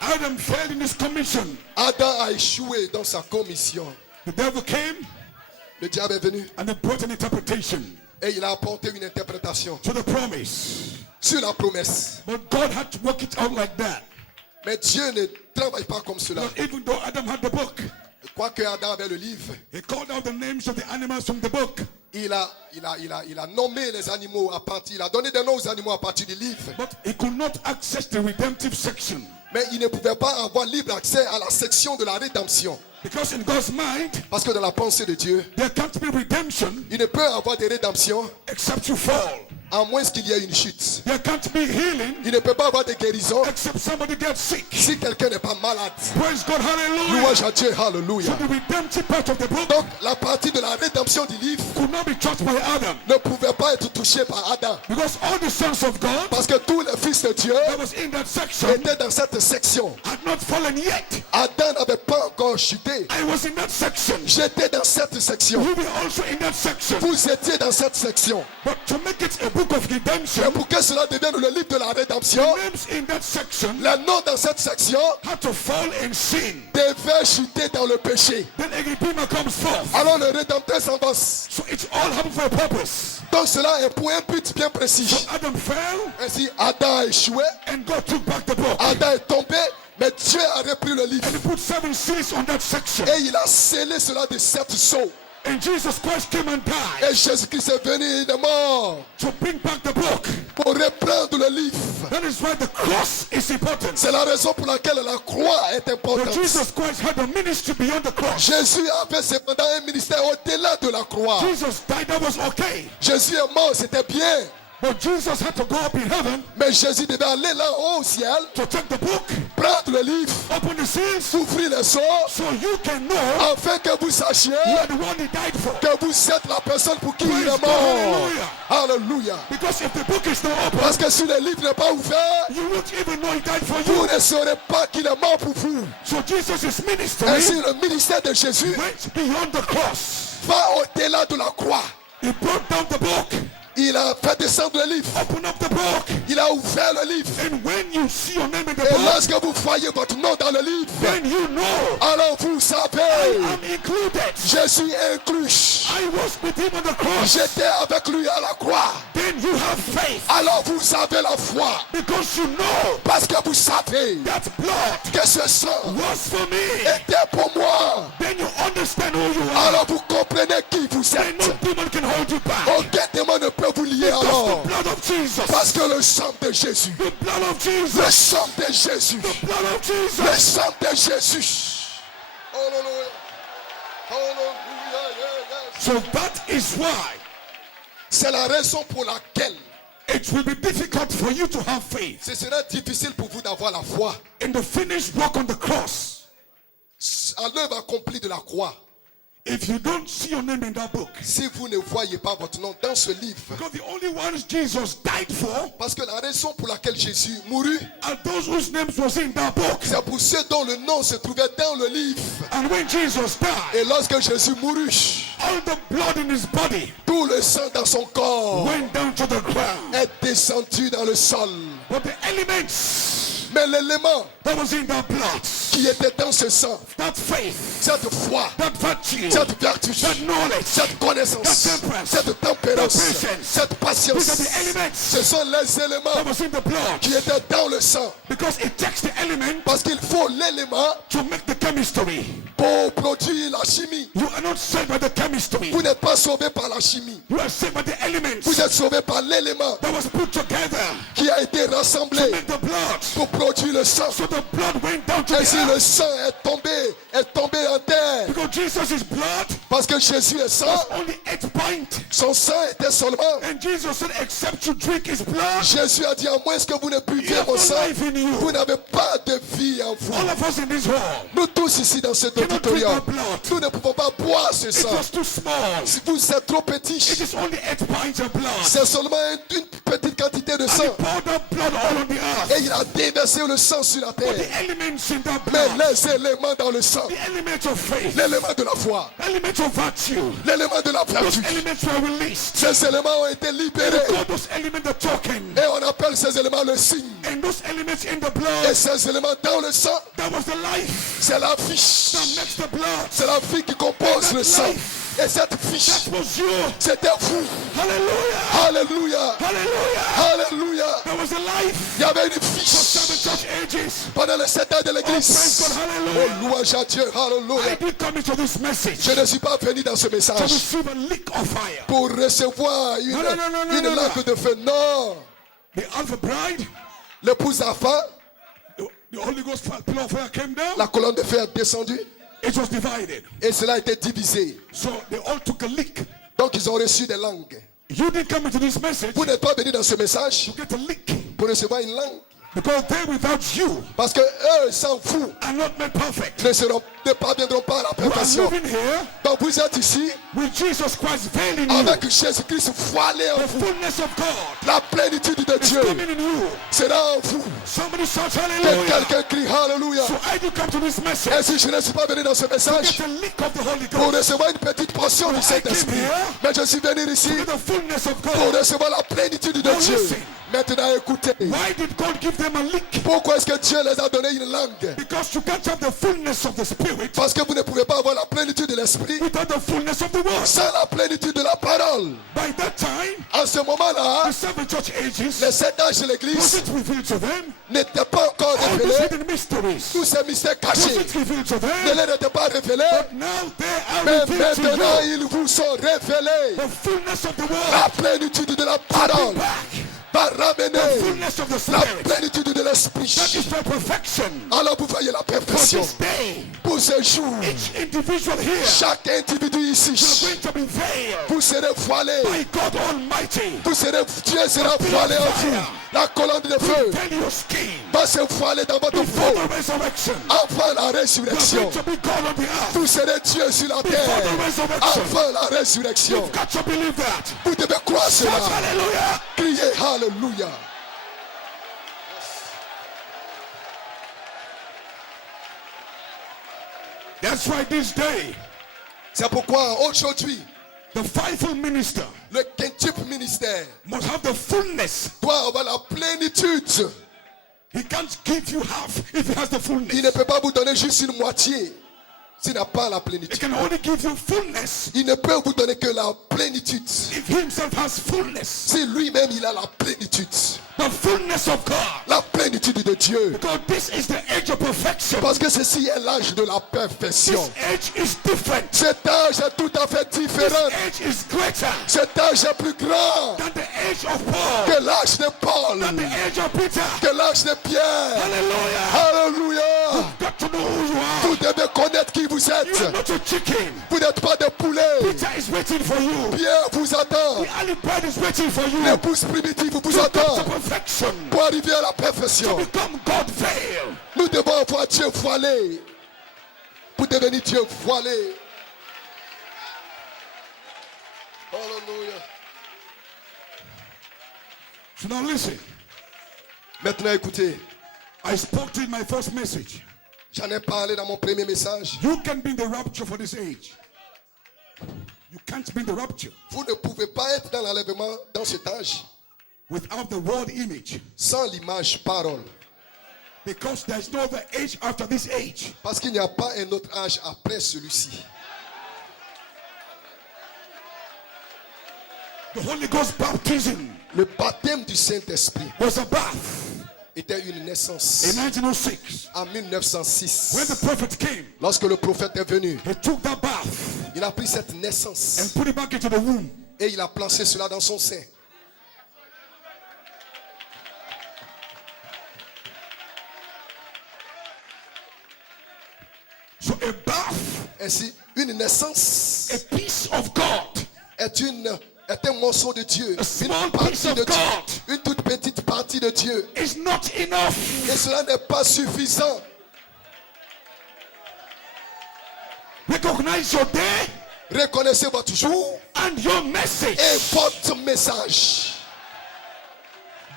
Adam failed in his commission. Adam a échoué dans sa commission. The devil came Le diable est venu and he brought an interpretation et il a apporté une interprétation to the promise. sur la promesse. But God had to work it out like that. Mais Dieu ne travaille pas comme cela. But even though Adam had the book, Quoique Adam avait le livre, he called out the names of the animals from the book. il a nommé les animaux à partir, il a donné des noms aux animaux à partir du livre. But he could not access the redemptive section. Mais il ne pouvait pas avoir libre accès à la section de la rédemption. Because in God's mind, Parce que dans la pensée de Dieu, there can't be redemption il ne peut avoir de rédemption except you fall. à moins qu'il y ait une chute. There can't be healing Il ne peut pas avoir de guérison except somebody gets sick. si quelqu'un n'est pas malade. Praise God, hallelujah. Louange à Dieu, alléluia. So the redemptive part of the book Donc la partie de la rédemption du livre could not be touched by Adam. ne pouvait pas être touchée par Adam. Because all the sons of God Parce que tous les fils de Dieu that was in that section étaient dans cette section. had not fallen yet. Adam n'avait pas encore chuté. I was in that section. J'étais dans cette section. You were also in that section. Vous étiez dans cette section. But to make it a book of redemption, Et pour que cela devienne le livre de la rédemption, names in that section les noms dans cette section had to fall in sin. devaient chuter dans le péché. Then a redeemer comes forth. Alors le rédempteur s'en va. So it's all happened for a purpose. Donc cela est pour un but bien précis. Adam fell Ainsi, Adam a échoué. and God took back the book. Adam est tombé Mais Dieu a repris le livre and he put 7 seals on that section. et il a scellé cela de 7 sceaux. And Jesus Christ came and died Et Jésus-Christ est venu, il est mort to bring back the book. pour reprendre le livre. That is why the cross is important. C'est la raison pour laquelle la croix est But importante. Jesus Christ had a ministry beyond the cross. Jésus avait cependant un ministère au-delà de la croix. Jesus died, that was okay. Jésus est mort, c'était bien. But Jesus had to go up in heaven Mais Jésus devait aller là-haut au ciel, to take the book, prendre le livre, open the seals, ouvrir les sceaux, so you can know afin que vous sachiez you are the one he died for. que vous êtes la personne pour qui il Praise est God, mort. hallelujah. Alléluia. Because if the book is not open, Parce que si le livre n'est pas ouvert, you won't even know he died for vous you. ne saurez pas qu'il est mort pour vous. So Jesus' ministry Ainsi, le ministère de Jésus went beyond the cross. va au-delà de la croix. He brought down the book, Il a fait descendre le livre. opened up the book, Il a ouvert le livre. and when you see your name in the Et book, lorsque vous voyez votre nom dans le livre, then you know alors vous savez, I'm included. je suis inclus. I was with him on the cross. J'étais avec lui à la croix. Then you have faith Alors vous avez la foi. because you know Parce que vous savez that blood que ce sang was for me. était pour moi. Then you understand who you are. Alors vous comprenez qui vous Then êtes. no demon can hold you back. Aucun démon ne peut vous lier Because alors. the blood of Jesus. Parce que le sang de Jésus. The blood of Le Jesus. sang de Jésus. The blood of Le Jesus. sang de Jésus. Alléluia. Alléluia. Yes. So that is why C'est la raison pour laquelle it will be difficult for you to have faith ce sera difficile pour vous d'avoir la foi in the finished work on the cross à l'œuvre accomplie de la croix. if you don't see your name in that book. Si vous ne voyez pas votre nom dans ce livre, Because the only ones Jesus died for parce que la raison pour laquelle Jésus mourut, are those whose names was in that book. c'est pour ceux dont le nom se trouvait dans le livre. And when Jesus died, Et lorsque Jésus mourut, all the blood in his body tout le sang dans son corps went down to the ground. est descendu dans le sol. But the elements Mais l'élément that was in that blood, qui était dans ce sang, that faith, cette foi, that virtue, cette vertu, that knowledge, cette connaissance, that temperance, cette tempérance, that patience, cette these patience, are the elements ce sont les that éléments was in the blood. qui étaient dans le sang. Because it takes the element Parce qu'il faut l'élément to make the chemistry. pour produire la chimie. You are not saved by the chemistry. Vous n'êtes pas sauvé par la chimie. You are saved by the elements Vous êtes sauvé par l'élément that was put together qui a été to rassemblé make the blood. pour produire le sang. So the blood went down to Ainsi the le earth. sang est tombé en terre. Because Jesus' blood Parce que Jésus est sang, was only 8 pints. son sang était seulement. And Jesus said, except you drink his blood, Jésus a dit, à moins que vous ne you buviez have mon no sang, life in you. vous n'avez pas de vie en vous. All of us in this hall Nous tous ici dans cet cannot drink auditorium, that blood. nous ne pouvons pas boire ce It sang. was too small. Si vous êtes trop It petit, is only 8 pints of blood. c'est seulement une petite quantité de And he sang. poured that blood all on the earth. Et il a déversé le sang sur la But terre. the elements in that Mais blood, les éléments dans le sang, the elements of faith, l'élément de la foi, elements of virtue, l'élément de la those vertu, elements were released. ces éléments ont été We libérés. call those elements the token. Et on appelle ces éléments le signe. And those elements in the Et blood, ces éléments dans le sang, that was the life c'est la that fiche. makes the blood. C'est la vie qui compose le sang. Et cette fiche, That was you. c'était vous. Hallelujah. Alléluia. Hallelujah. Alléluia. There was a life Il y avait une for fiche 7 church ages. pendant les 7 ans de Oh, praise l'église. God. Oh, Hallelujah. louange à Dieu. I Alléluia. did come into this message Je ne suis pas venu dans ce to message receive a lick of fire. pour recevoir Non, non, non, non, une non. laque de feu. Non. The Alpha Bride, L'épouse Alpha, the Holy Ghost pillar of fire came down. la colonne de feu est descendue It was divided. et cela a été divisé. So they all took a lick. Donc ils ont reçu des langues. You didn't come into this message Vous n'êtes pas venu dans ce message to get a lick. pour recevoir une langue. Because they without you Parce que eux, sans vous, are not made perfect. ne parviendront pas à la You are perfection. living here Donc vous êtes ici with Jesus Christ veiling you. avec Jésus-Christ voilé en The vous. fullness of God La plénitude de is Dieu coming in you. sera en vous. Somebody shout Que hallelujah. quelqu'un crie Alléluia. So I do come to this Et message si je ne suis pas venu dans ce to message get a lick of the Holy pour Ghost. recevoir une petite portion du I came Saint-Esprit, here mais je suis venu ici to get the fullness of pour God. recevoir la plénitude de Now Dieu. listen. Maintenant écoutez. Why did God give them a lick? Pourquoi est-ce que Dieu les a donné une langue? Because you can't have the fullness of the Spirit Parce que vous ne pouvez pas avoir la plénitude de l'esprit without the fullness of the Word. sans la plénitude de la parole. By that time, En ce moment-là, the 7 church ages les 7 âges de l'église wasn't revealed to them. n'étaient pas encore All these révélés. hidden mysteries Tous ces mystères cachés wasn't revealed to ne them. les étaient pas révélés. But now they are Mais revealed to maintenant, you. ils vous sont révélés. The fullness of the Word. La plénitude de la parole Back. va The ramener fullness of the la Spirit. plénitude de That l'esprit. is my perfection. Alors vous voyez la For perfection. this day, Pour ce jour, each individual here chaque individu ici, is going to be veiled vous serez voilés. by God Almighty. Vous serez, Dieu sera voilé en vous. La colonne de feu Tell your skin va se voiler dans votre before peau the resurrection. avant la You are résurrection. going to be God on the earth Vous serez Dieu sur la before terre the resurrection. avant la résurrection. You've got to believe that. Vous devez croire Shout cela. hallelujah. Criez Alléluia. That's why this day, C'est pourquoi aujourd'hui, the fivefold minister le quintuple ministère must have the fullness. doit avoir la plénitude. He can't give you half if he has the Il fullness. ne peut pas vous donner juste une moitié s'il n'a pas la He plénitude. can only give you fullness Il ne peut vous donner que la plénitude if he himself has fullness. si lui-même il a la plénitude. The fullness of God. La plénitude de Dieu. Because this is the age of perfection. Parce que ceci est l'âge de la perfection. This age is different. Cet âge est tout à fait This différent. age is greater Cet âge est plus grand than the age of Paul, que l'âge de Paul, than the age of Peter. que l'âge de Pierre. Hallelujah. Alléluia. Got to know who you are. Vous devez connaître qui vous You are êtes. not a chicken. Vous n'êtes pas des poulets. Peter is waiting for you. Pierre vous attend. The early bride is waiting for you. L'épouse primitive vous To get to attend perfection. pour arriver à la perfection. Become God veiled. Nous devons avoir Dieu voilé pour devenir Dieu voilé. Alléluia. So now listen. Maintenant écoutez, I spoke to you in my first message. j'en ai parlé dans mon premier message. You can be in the rapture for this age. You can't be in the rapture Vous ne pouvez pas être dans l'enlèvement dans cet âge without the word image. sans l'image parole. Because there's no other age after this age. Parce qu'il n'y a pas un autre âge après celui-ci. The Holy Ghost baptism Le baptême du Saint-Esprit was a bath était une naissance. in 1906. En When 1906, the prophet came, lorsque le prophète est venu, he took that bath il a pris cette naissance and put it back into the womb. et il a placé cela dans son sein. So a bath, Ainsi, une naissance a piece of God, est un morceau de Dieu, a small une piece partie of de Dieu, God une toute petite partie de Dieu. is not enough. Et cela n'est pas suffisant. Recognize your day Reconnaissez votre jour and your message. et votre message.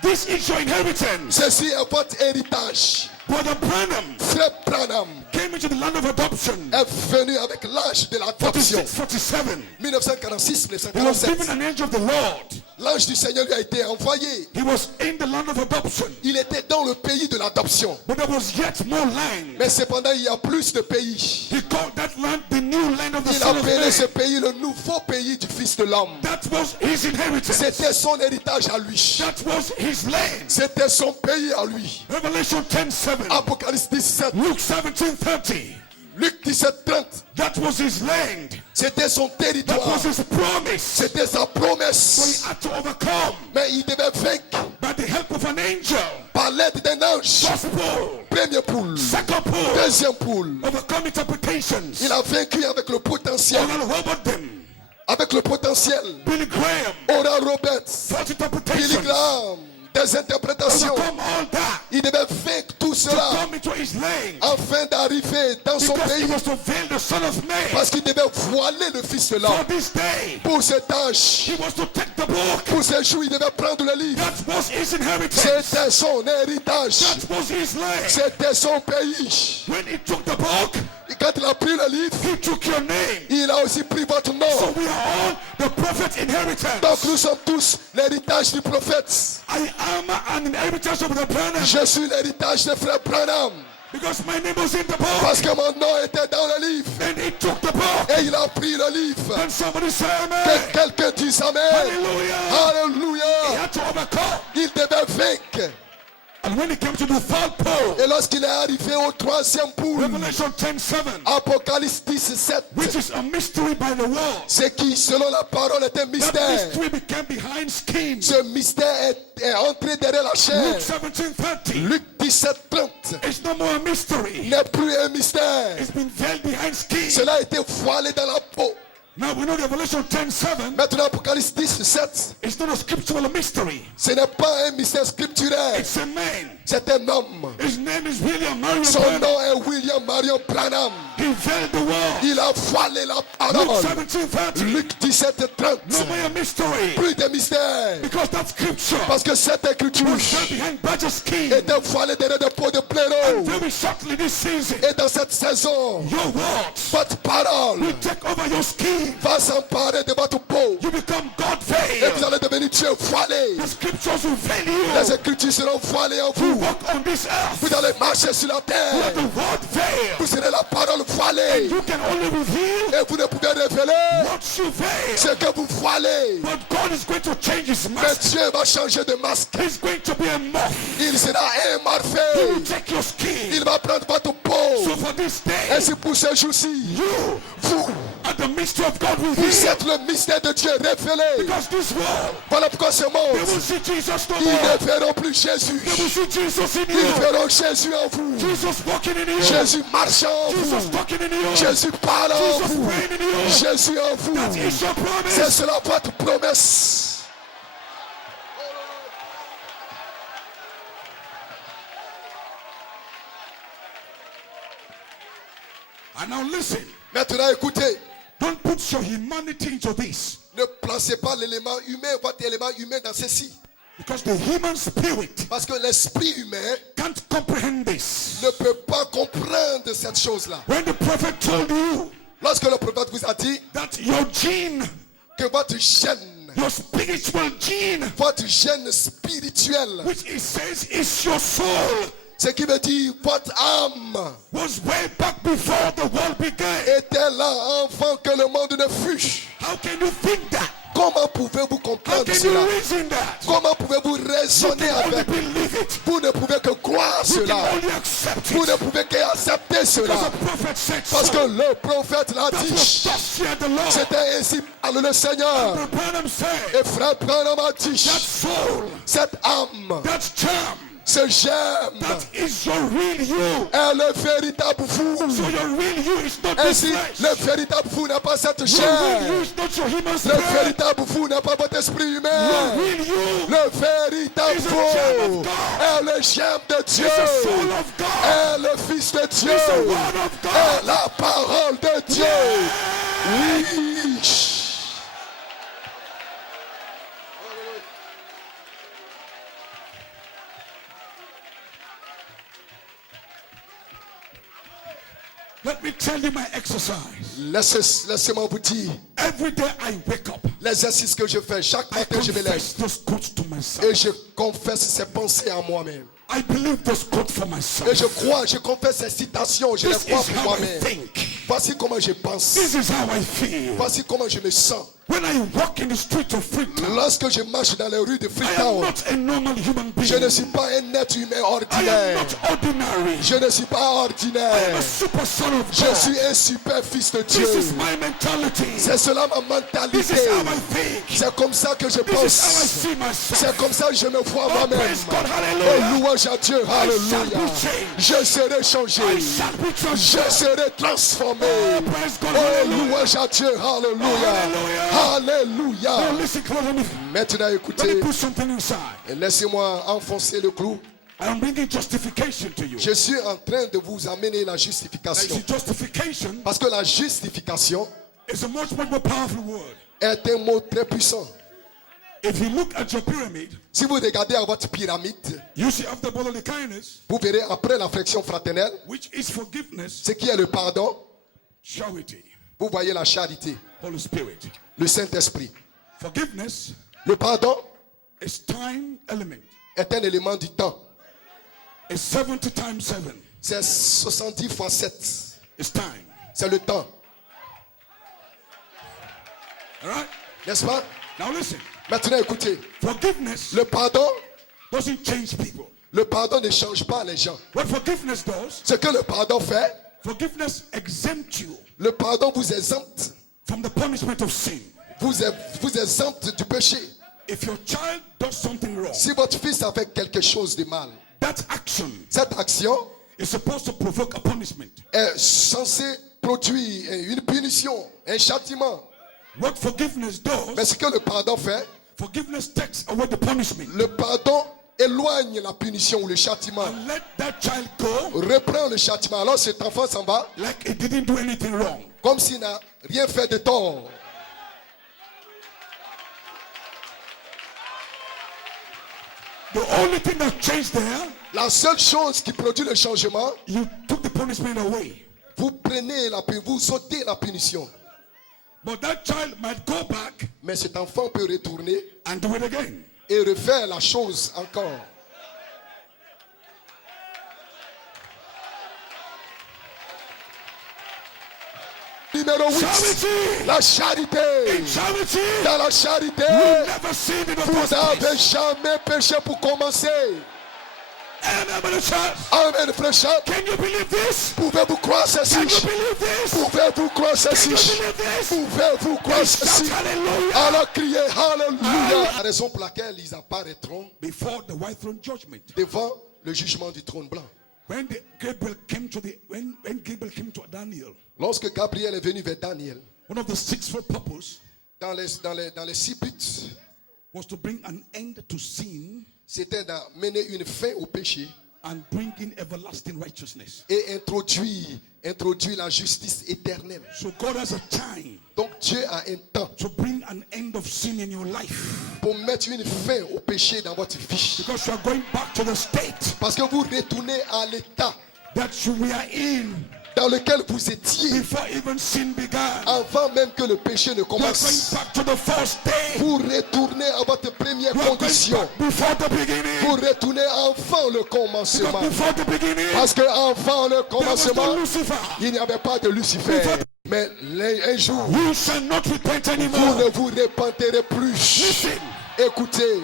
This is your inheritance. Ceci est votre héritage. Brother Branham Frère Branham came into the land of adoption. est venu avec l'âge de l'adoption. 46, 47. 1946, He was given 1947. an angel of the Lord. L'ange du Seigneur lui a été envoyé. He was in the land of adoption. Il était dans le pays de l'adoption. But there was yet more land. Mais cependant, il y a plus de pays. He called that land the new land of the Il Son of appelait ce Man. pays le nouveau pays du Fils de l'homme. That was his inheritance. C'était son héritage à lui. That was his land. C'était son pays à lui. Revelation 10:7. Apocalypse 17, Luke 17:30. Luc 17, 30. That was his land. C'était son That territoire. was his promise. C'était sa So he promesse. had to overcome Mais il devait vaincre by the help of an angel. par l'aide d'un ange. First pool, Premier poule. second pool, Deuxième poule. overcome interpretations. Il a vaincu avec le potentiel. Oral Robert them, Avec le potentiel. Billy Graham, Oral Roberts. false Billy interpretations. Graham. Des interprétations. Overcome all that Il devait vaincre tout to cela come into his land. afin d'arriver dans son Because he pays. was to veil the Son of Man. Parce qu'il devait voiler le Fils de For l'homme. this day, Pour cet âge, he was to take the book. pour ces jours, il devait prendre le livre. That was his inheritance. C'était son héritage. That was his land. C'était son pays. When he took the book, Et quand il a pris le livre, he took your name. il a aussi pris votre So nom. we are all the prophet's inheritance. Donc nous sommes tous l'héritage du prophète. I am an inheritance of the Branham Je suis l'héritage des frères Branham. because my name was in the book. Parce que mon nom était dans le livre. And he took the book. Et il a pris le livre. And somebody say Que amen. quelqu'un dise Amen. Hallelujah. He Alléluia. had to overcome. Il devait vaincre. And when he came to the third pole, Et lorsqu'il est arrivé au troisième poule, Revelation 10:7, Apocalypse 17, which is a mystery by the world. ce qui, selon la parole, est un That mystère. mystery became behind schemes. Ce mystère est entré derrière la chair. Luke 17:30. Luc 17, 30 It's no more a mystery. n'est plus un mystère. It's been veiled behind schemes. Cela a été voilé dans la peau. Now we know Revelation 10:7 Maintenant, Apocalypse 17, is not a scriptural mystery. ce n'est pas un mystère scripturaire. It's a man. C'est un homme. His name is William Marion Son Branham. nom est William Marion Branham. He veiled the world. Il a voilé la Luke parole. 17:30. Luc 17, 30. No more a mystery. Plus de mystère. Because that scripture Parce que cette écriture was veiled behind Badger scheme. était voilée derrière des pots de blaireau. Very shortly this season, Et dans cette saison, your words votre parole will take over your scheme. va s'emparer de votre peau. You become God Et vous veiled. allez devenir Dieu voilé. The scriptures will veil Les you. écritures seront voilées en You vous. walk on this earth. Vous allez marcher sur la You terre. have the word veiled. Vous serez la parole voilée. You can only reveal Et vous ne pouvez révéler what you veil. ce que vous voilez. But God is going to change his Mais mask. Dieu va changer de masque. He's going to be a moth. Il sera He will émarfé. take your skin. Il va prendre votre So peau. for this Et day, c'est pour ce jour-ci, you vous, are the mystery of God vous revealed. êtes le mystère de Dieu révélé. Because this world, Voilà pourquoi ce they will monde, see Jesus no ils more. ne verront plus Jésus. They will see Jesus in Ils you. verront Jésus en vous. Jesus walking in you. Jésus marchant en Jesus vous. talking in you. Jésus parlant en Jesus vous. praying in you. Jésus en vous. That is your C'est promise. cela votre promesse. And now listen. Maintenant écoutez, Don't put your humanity into this. ne placez pas l'élément humain, votre élément humain dans ceci. Because the human spirit Parce que l'esprit humain can't comprehend this. ne peut pas comprendre cette chose-là. When the prophet told you Lorsque le prophète vous a dit that your gene, que votre gène, your spiritual gene, votre gène spirituel, which he says is your soul, ce qui veut dire votre âme, was way back before the world began. était là avant que le monde ne fût. How can you think that? Comment pouvez-vous How comprendre can cela? you reason that? Comment pouvez-vous You raisonner can only avec? believe it. Vous ne pouvez que croire You can cela. only accept Vous it. ne pouvez qu'accepter cela. Because the prophet said Parce que so. le prophète l'a That was dit. thus said the Lord. C'était ainsi par le Seigneur. The Branham said, Et frère Branham a dit, that soul, cette âme, that charm, ce germe, that is your real you. est le véritable vous. So your real you is not this Ainsi, flesh. le véritable vous n'a pas cette Your chair. real you is not your human Le spirit. véritable vous n'a pas votre esprit Your humain. real you Le véritable is a vous gem of God. est le germe de Dieu. is the soul of God. Est le Fils de Dieu. Is the word of God. Est la parole de Dieu. Oui. Let me tell you my exercise. Laissez-moi vous dire, Every day I wake up, l'exercice que je fais, chaque I matin je me lève confess those quotes to myself. et je confesse ces pensées à moi-même. I believe those quotes for myself. Et je confesse ces citations, je les This crois is pour how I moi-même. think. Voici comment je pense. This is how I feel. Voici comment je me sens. When I walk in the street of Freetown, Lorsque je marche dans les rues de I am Freetown, not a normal human being. je ne suis pas un être humain I am ordinaire. not ordinary. Je ne suis pas I am ordinaire. a super son of Je God. suis un super fils de Dieu. This is my mentality. C'est cela ma This is mentalité. how I think. C'est comme ça que je This is how I pense. see myself. C'est comme ça que je me vois Oh, moi-même. praise God, Oh, hallelujah. louange à Dieu, shall alléluia. be changed. Je serai changé. I shall be Je transformed. serai transformé. Oh, praise God, Oh, hallelujah. louange à Dieu, alléluia. Now Alléluia. listen close. Maintenant, Let me écoutez, put something inside. et laissez-moi enfoncer le clou. I am bringing justification to you. Je suis en train de vous amener la Now, justification. see, justification Parce que la justification is a much more powerful word. est un mot très puissant. If you look at your pyramid, Si vous regardez à votre pyramide, you see after brotherly kindness, vous verrez après l'affection fraternelle, which is forgiveness, ce qui est le pardon, charity, vous voyez la charité, Holy Spirit. le Saint-Esprit. Forgiveness Le pardon is time element. est un élément du temps. It's 70 times 7. C'est 70 fois 7. It's time. C'est le temps. All right? N'est-ce pas? Now listen. Maintenant écoutez. Forgiveness Le pardon, doesn't change people. le pardon ne change pas les gens. What forgiveness does, Ce que le pardon fait, forgiveness exempts you le pardon vous exempte. from the punishment of sin. Vous exempte du péché. If your child does something wrong, Si votre fils a fait quelque chose de mal, that action cette action is supposed to provoke a punishment. est censée produire une punition, un châtiment. What forgiveness Mais does, ce que le pardon fait, forgiveness takes away the punishment le pardon éloigne la punition ou le châtiment. and let that child go Reprend le châtiment. Alors cet enfant s'en va like he didn't do anything wrong. comme s'il n'a rien fait de tort. The only thing that changed there, La seule chose qui produit le changement, you took the punishment away. vous prenez vous ôtez la punition. But that child might go back Mais cet enfant peut retourner and do it again. et refaire la chose encore. Numéro 8, Charity! la charité. In charity, Dans la charité, you never sinned in the vous first n'avez place. jamais péché pour commencer. Amen, brother church. Amen, frère Charles. Can you believe this? Pouvez-vous croire Can ceci? you believe this? Pouvez-vous croire Can ceci? you believe this? Pouvez-vous croire Shout ceci? hallelujah. Alors criez Alléluia. La raison pour laquelle ils apparaîtront Before the white throne judgment, devant le jugement du trône blanc. when Gabriel came to Daniel, Lorsque Gabriel est venu vers Daniel, one of the sixfold purpose dans les 6 buts, was to bring an end to sin c'était d'amener une fin au péché and bring in everlasting righteousness. et introduire la justice éternelle. So God has a time Donc Dieu a un temps to bring an end of sin in your life, pour mettre une fin au péché dans votre vie. because you are going back to the state Parce que vous retournez à l'état that you were in dans lequel vous étiez before even sin began. avant même que le péché ne You are going commence. back to the first day. Vous retournez à votre première You are going condition. back before the beginning. Vous retournez avant le Because commencement. before the beginning, Parce qu'avant le there was no commencement, Lucifer. il n'y avait pas de Lucifer. Mais un jour, You shall not repent vous anymore. ne vous repentirez plus. Listen, Écoutez,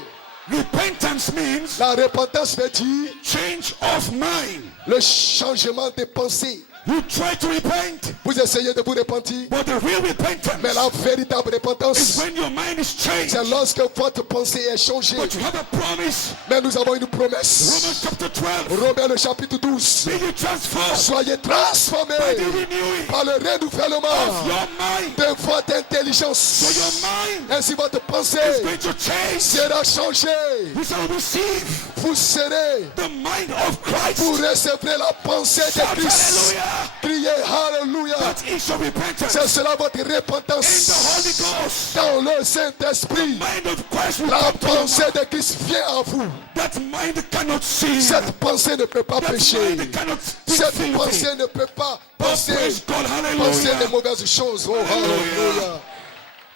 repentance means la repentance veut dire change of mind. le changement de pensée. You try to repent, Vous essayez de vous repentir, but the real mais repentance la véritable is repentance, when your mind is changed. c'est lorsque votre pensée est changée. But you have a promise. Mais nous avons une Romans promesse. chapter 12. Romains le chapitre 12. Be ye transformed Soyez transformés by the renewing par le renouvellement of your mind. de votre So intelligence. your mind Ainsi votre pensée is going to change. sera changée. You shall receive Vous serez, the mind of Christ. vous recevrez la pensée de Shout Christ. hallelujah. Criez Alléluia. That is your repentance. C'est cela votre In the Holy repentance. Ghost, Dans le Saint-Esprit, mind of Christ will la come to your pensée mind. de Christ vient à vous. That mind cannot sin. Cette pensée ne peut pas That pécher. mind cannot be Cette filthy. pensée ne peut pas Oh, penser, praise God, penser des hallelujah. mauvaises choses. Oh, Hallelujah. Alléluia.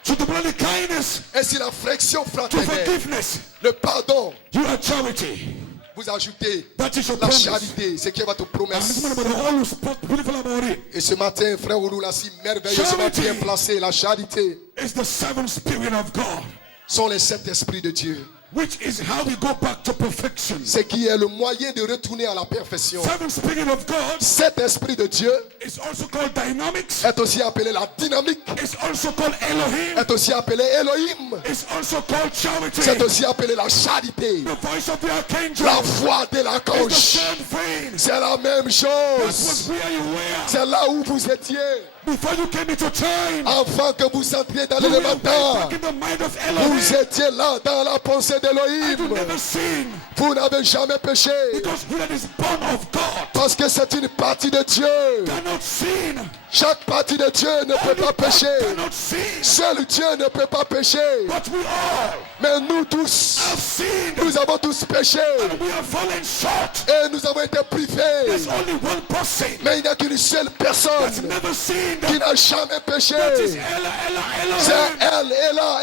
To the bloody kindness, Ainsi la flexion to fraternelle, forgiveness, le pardon, you are charity. vous ajoutez That is your la promise. charité, ce qui est votre And this promesse. morning, but all who spoke beautiful about it Et ce matin, frère Oulou l'a si merveilleusement Charity. bien placé. La charité is the seventh spirit of God, sont les 7 esprits de Dieu. which is how we go back to perfection. Ce qui est le moyen de retourner à la perfection. Seventh spirit of God 7 esprits de Dieu is also called dynamics. est aussi appelé la dynamique, It's also called Elohim. est aussi appelé Elohim, It's also called charity. c'est aussi appelé la charité. The voice of the archangel La voix de is the l'archange, same thing. c'est la même That chose. was where you were C'est là où vous étiez before you came into time. avant que vous entriez dans You were way l'élémentaire. back in the mind of Vous Elohim. étiez là dans la pensée And you d'Elohim. never sin Vous n'avez jamais péché because he that is born of God parce que c'est une partie de Dieu. cannot sin. Chaque partie de Dieu ne peut pas pécher. cannot sin. Seul Dieu ne peut pas pécher. But we all Mais nous tous, have sinned nous avons tous péché. and we have fallen short. Et nous avons été privés. There's only one person Mais il n'y a qu'une seule that's personne never sinned. qui n'a jamais péché. That is Ella, Ella, C'est Elohim. elle,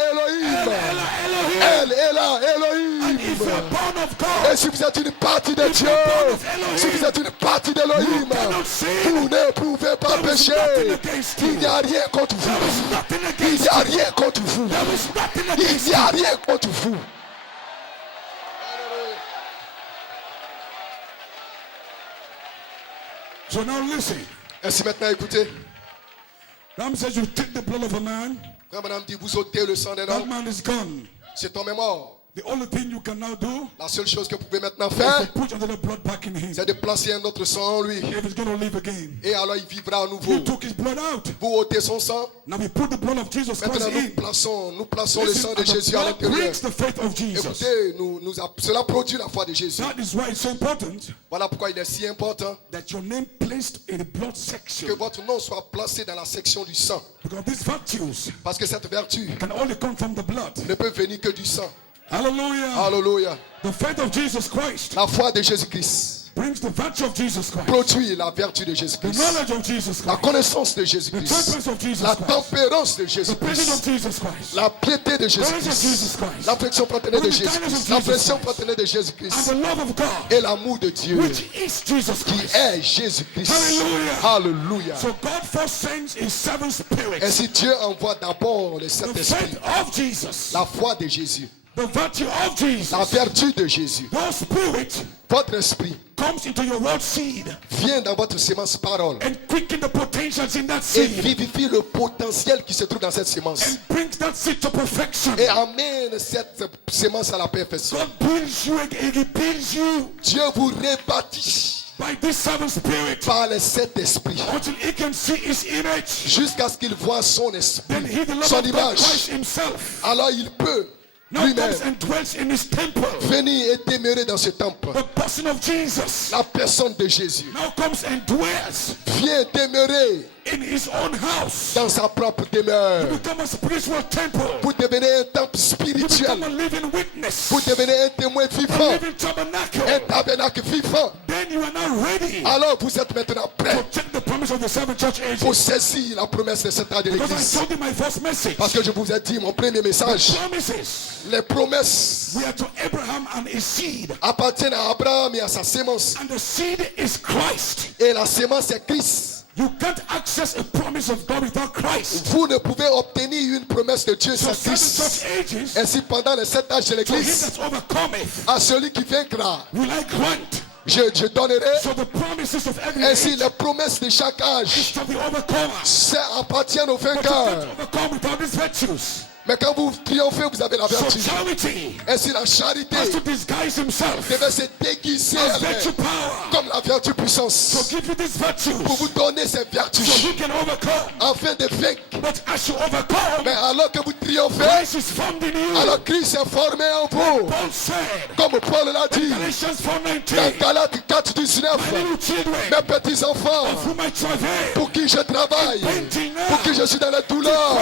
Elohim. Ella, Elohim. Elle, And if Elohim. you're born of God, Et si vous êtes une partie de Dieu, si vous êtes une partie d'Elohim, vous ne pouvez pas pécher. Il n'y a rien contre vous. there is nothing Il against n'y a you. rien contre vous. There is nothing Il against n'y a you. rien contre vous. So now listen. Ainsi maintenant, écoutez. Ram says you take the blood of a man, Quand madame dit vous ôtez le sang d'un that homme, man is gone. cet homme est mort. The only thing you can now do La seule chose que vous pouvez maintenant is faire, to put another blood back in him. c'est de placer un autre sang en lui. If he's going to live again. Et alors il vivra à nouveau. You took his blood out. Vous ôtez son sang. Now we put the blood of Jesus Christ Maintenant in. nous plaçons le sang Listen, de and the Jésus à blood l'intérieur. brings the faith of Jesus. Écoutez, cela produit la foi de Jésus. That is why it's so important Voilà pourquoi il est si important that your name placed in the blood que section. votre nom soit placé dans la section du sang. Because these virtues Parce que cette vertu can only come from the blood. ne peut venir que du sang. Hallelujah. Alléluia. The faith of Jesus Christ La foi de Jésus-Christ brings the virtue of Jesus Christ. produit la vertu de The Jésus-Christ. knowledge of Jesus La Christ. connaissance de The Jésus-Christ. temperance of Jesus La Christ. tempérance de The presence of Jésus-Christ. Jesus Christ. La piété de Praise of Jésus-Christ. Jesus Christ. L'affection fraternelle de Jésus-Christ. L'affection fraternelle de And Jésus-Christ. the love of God, Et l'amour de Dieu which is Jesus qui Christ. est Jésus-Christ. Hallelujah. Alléluia. So God first sends his seven spirits. Ainsi Dieu envoie d'abord le The Saint-Esprit. faith of Jesus. La foi de Jésus. The virtue of Jesus. La vertu de Jésus. Those spirit Votre esprit comes into your word seed vient dans votre sémence parole and quicken the potentials in that et seed vivifie le potentiel qui se trouve dans cette sémence. and brings that seed to perfection. Et amène cette sémence à la perfection. God builds you and he builds you Dieu vous rebâtit by this seven spirit par le Saint-Esprit until he can see his image. jusqu'à ce qu'il voit son Then esprit, he, the Lord son of God, Christ image. himself, Alors il peut now lui-même comes and dwells in his temple. venir et demeurer dans ce temple. The person of Jesus La personne de Jésus now comes and dwells vient demeurer in his own house. dans sa propre demeure. Become a spiritual temple. Vous devenez un temple You spirituel. become a living witness. Vous devenez un témoin A vivant, living tabernacle. un tabernacle vivant. Then you are now ready Alors vous êtes maintenant to prêts take the promise of the seven church pour ages. saisir la promesse de cette âge de Because I l'Église. told you my first message. Parce que je vous ai dit, mon premier message, Promises. les promesses We are to Abraham and his seed. appartiennent à Abraham et à sa sémence. And the seed is Christ. Et la sémence est Christ. You can't access a promise of God without Christ. Vous ne pouvez obtenir une promesse de Dieu So sans seven Christ. church ages, Ainsi, pendant les 7 âges de to him l'Église, that overcometh, à celui qui vaincra, will I grant. je donnerai. So the promises of every Ainsi, age les promesses de chaque âge to the overcomer. ça appartient aux But you vainqueurs. can't overcome without these virtues. Mais quand vous triomphez, vous avez la So vertu. charity Ainsi, la charité has to disguise himself devait se déguiser as elle-même virtue power. comme la vertu So puissance give you these virtues pour vous donner ces so vertus you can overcome. afin de vaincre. But as you overcome, Mais alors que vous triomphez, Christ is formed in you. alors Christ est formé en vous. Paul said, Comme Paul l'a dit Galatians dans 4:19, Galates 4, 19, my little children, mes petits enfants, of whom I travail, pour qui je travaille, pour qui je suis dans la douleur,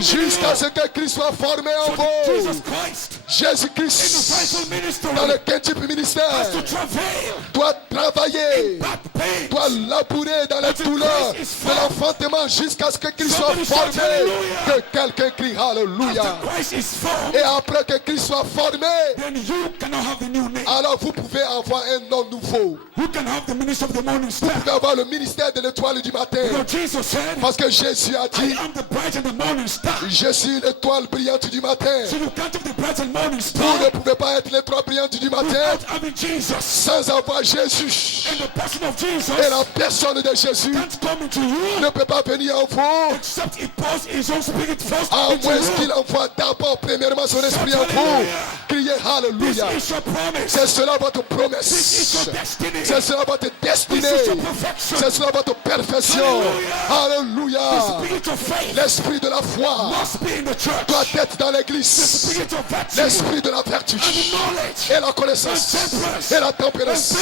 jusqu'à ce que Christ soit formé en Jesus vous. Christ, in the Jésus-Christ, fivefold ministry, dans le quintuple ministère, has to travail, doit travailler, back pain. doit labourer dans la douleur de l'enfantement jusqu'à ce que Christ soit Somebody shout formé. hallelujah. Que quelqu'un crie Alléluia. After Christ is formed, Et après que Christ soit formé, then you cannot have the new name. alors vous pouvez avoir un nom nouveau. You can have the ministry of the morning Vous star. pouvez avoir le ministère de l'étoile du matin. Because Jesus said, Parce que Jésus a I dit, am the bright and the morning star. je suis l'étoile brillante du matin. So you can't have the bright and morning Vous ne star pouvez pas être l'étoile brillante du matin without having Jesus. sans avoir Jésus. And the person of Jesus Et la personne de Jésus can't come into you ne peut pas venir en vous except he pours his own spirit first à into moins you. qu'il envoie d'abord premièrement son esprit en vous. Hallelujah. Criez Alléluia. This is your promise. C'est cela votre This is promesse. your destiny. C'est cela votre destinée. This is your perfection. C'est cela votre perfection. Alléluia. The spirit of faith L'esprit de la foi must be in the church. doit être dans The l'église. spirit of virtue L'esprit de la vertu and the knowledge. et la connaissance et la tempérance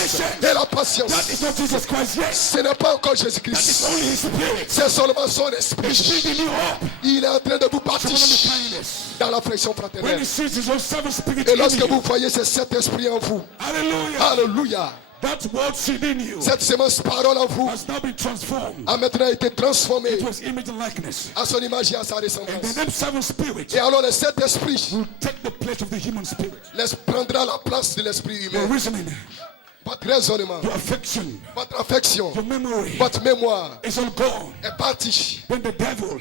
et la patience. That is not Jesus Christ yet. Ce n'est pas encore That is Jésus-Christ. only His spirit. C'est seulement son He's esprit. building you up. Il est en train de vous bâtir From the kindness. dans la fraction When fraternelle. He sees His own seven spirits Et in lorsque you. vous voyez ces sept esprits en vous, Hallelujah. alléluia, That word seed in you cette semence parole en vous has now been transformed a maintenant été transformée into His image and likeness. à son image et à sa And the ressemblance. them seven spirits Et alors les sept esprits will take the place of the human spirit. prendra la place de l'esprit Your humain. reasoning, Votre raisonnement, your affection, votre affection, your memory votre mémoire is all gone. est partie When the devil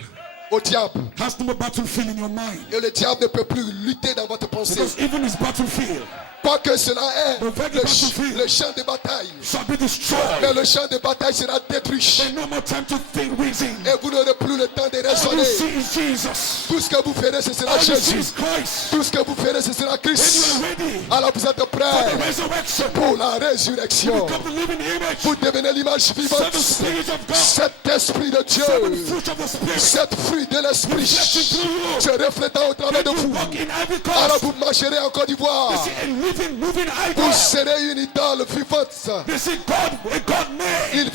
au diable. has no more battlefield in your mind. Et le diable ne peut plus lutter dans votre pensée. Because even his battlefield Quoique cela est battlefield le champ de bataille. shall be destroyed. Mais le champ de bataille sera détruit. There's no more time to think, reason. Et vous n'aurez plus le temps de All you raisonner. see is Jesus. Tout ce que vous ferez, ce sera All you see Jésus. is Christ. Tout ce que vous ferez, ce sera When Christ. you are ready Alors vous êtes for prêts the resurrection, pour la you résurrection. become the living image. Vous devenez l'image Seven vivante. spirits of God. Cet esprit de Dieu, Seven fruits of the Spirit. cet fruit de l'esprit, se reflétant au travers de You vous. walk in every Alors coast. vous marcherez en Côte You d'Ivoire. see a living, moving Vous idol. serez une idole vivante. You see God, a God made. Ils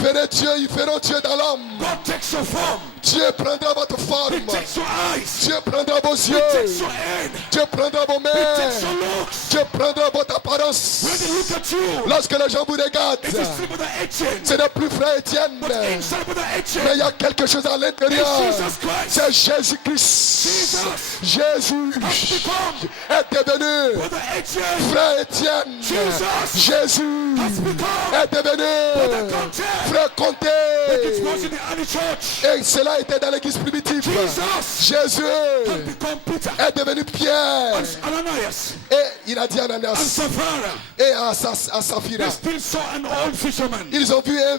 feront Dieu dans l'homme. God takes your form. Dieu prendra votre He forme. takes your eyes. Dieu prendra vos He yeux. takes your head. Dieu prendra vos He takes mains. your looks. Dieu prendra votre apparence. When they look at you, Lorsque les gens vous regardent, it's a strip of the agent. ce n'est plus frère Étienne. But inside of the Mais il y agent, a quelque chose à l'intérieur. it's Jesus Christ. C'est Jésus-Christ. Jesus Jésus has become est devenu for the agent. frère Étienne. Jesus Jésus has become est devenu for the content. frère It Comté. was in the early church. Et cela était dans l'église primitive. Jesus Jésus has become Peter est devenu Pierre. and Ananias Et il a dit à and Ananias Sapphira. et à They Saphira. still saw an old fisherman. Ils ont vu un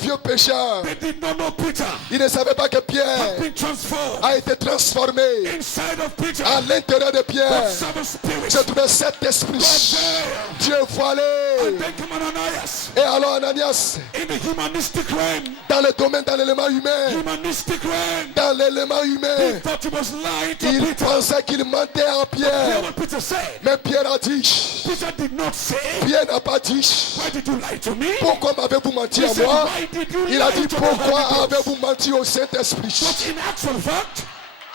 vieux pécheur. They did not know Peter Ils ne savaient pas que had Pierre been transformed. a été transformé. Inside of Peter, À l'intérieur de Pierre seven spirits. se trouvait cet esprit. There. Dieu voilé. And then came Ananias Et alors Ananias, in the humanistic realm. dans le domaine, dans l'élément humain, Humanistic realm. dans l'élément He humain, thought he was lying to il Peter. pensait qu'il mentait à Hear Pierre. what Peter said. Mais Pierre a dit, Peter did not say, Pierre n'a pas dit, why did you lie to me? pourquoi m'avez-vous menti He à said, moi? why did you Il a lie dit, to the pourquoi Holy Ghost? avez-vous menti au Saint-Esprit? But in actual fact,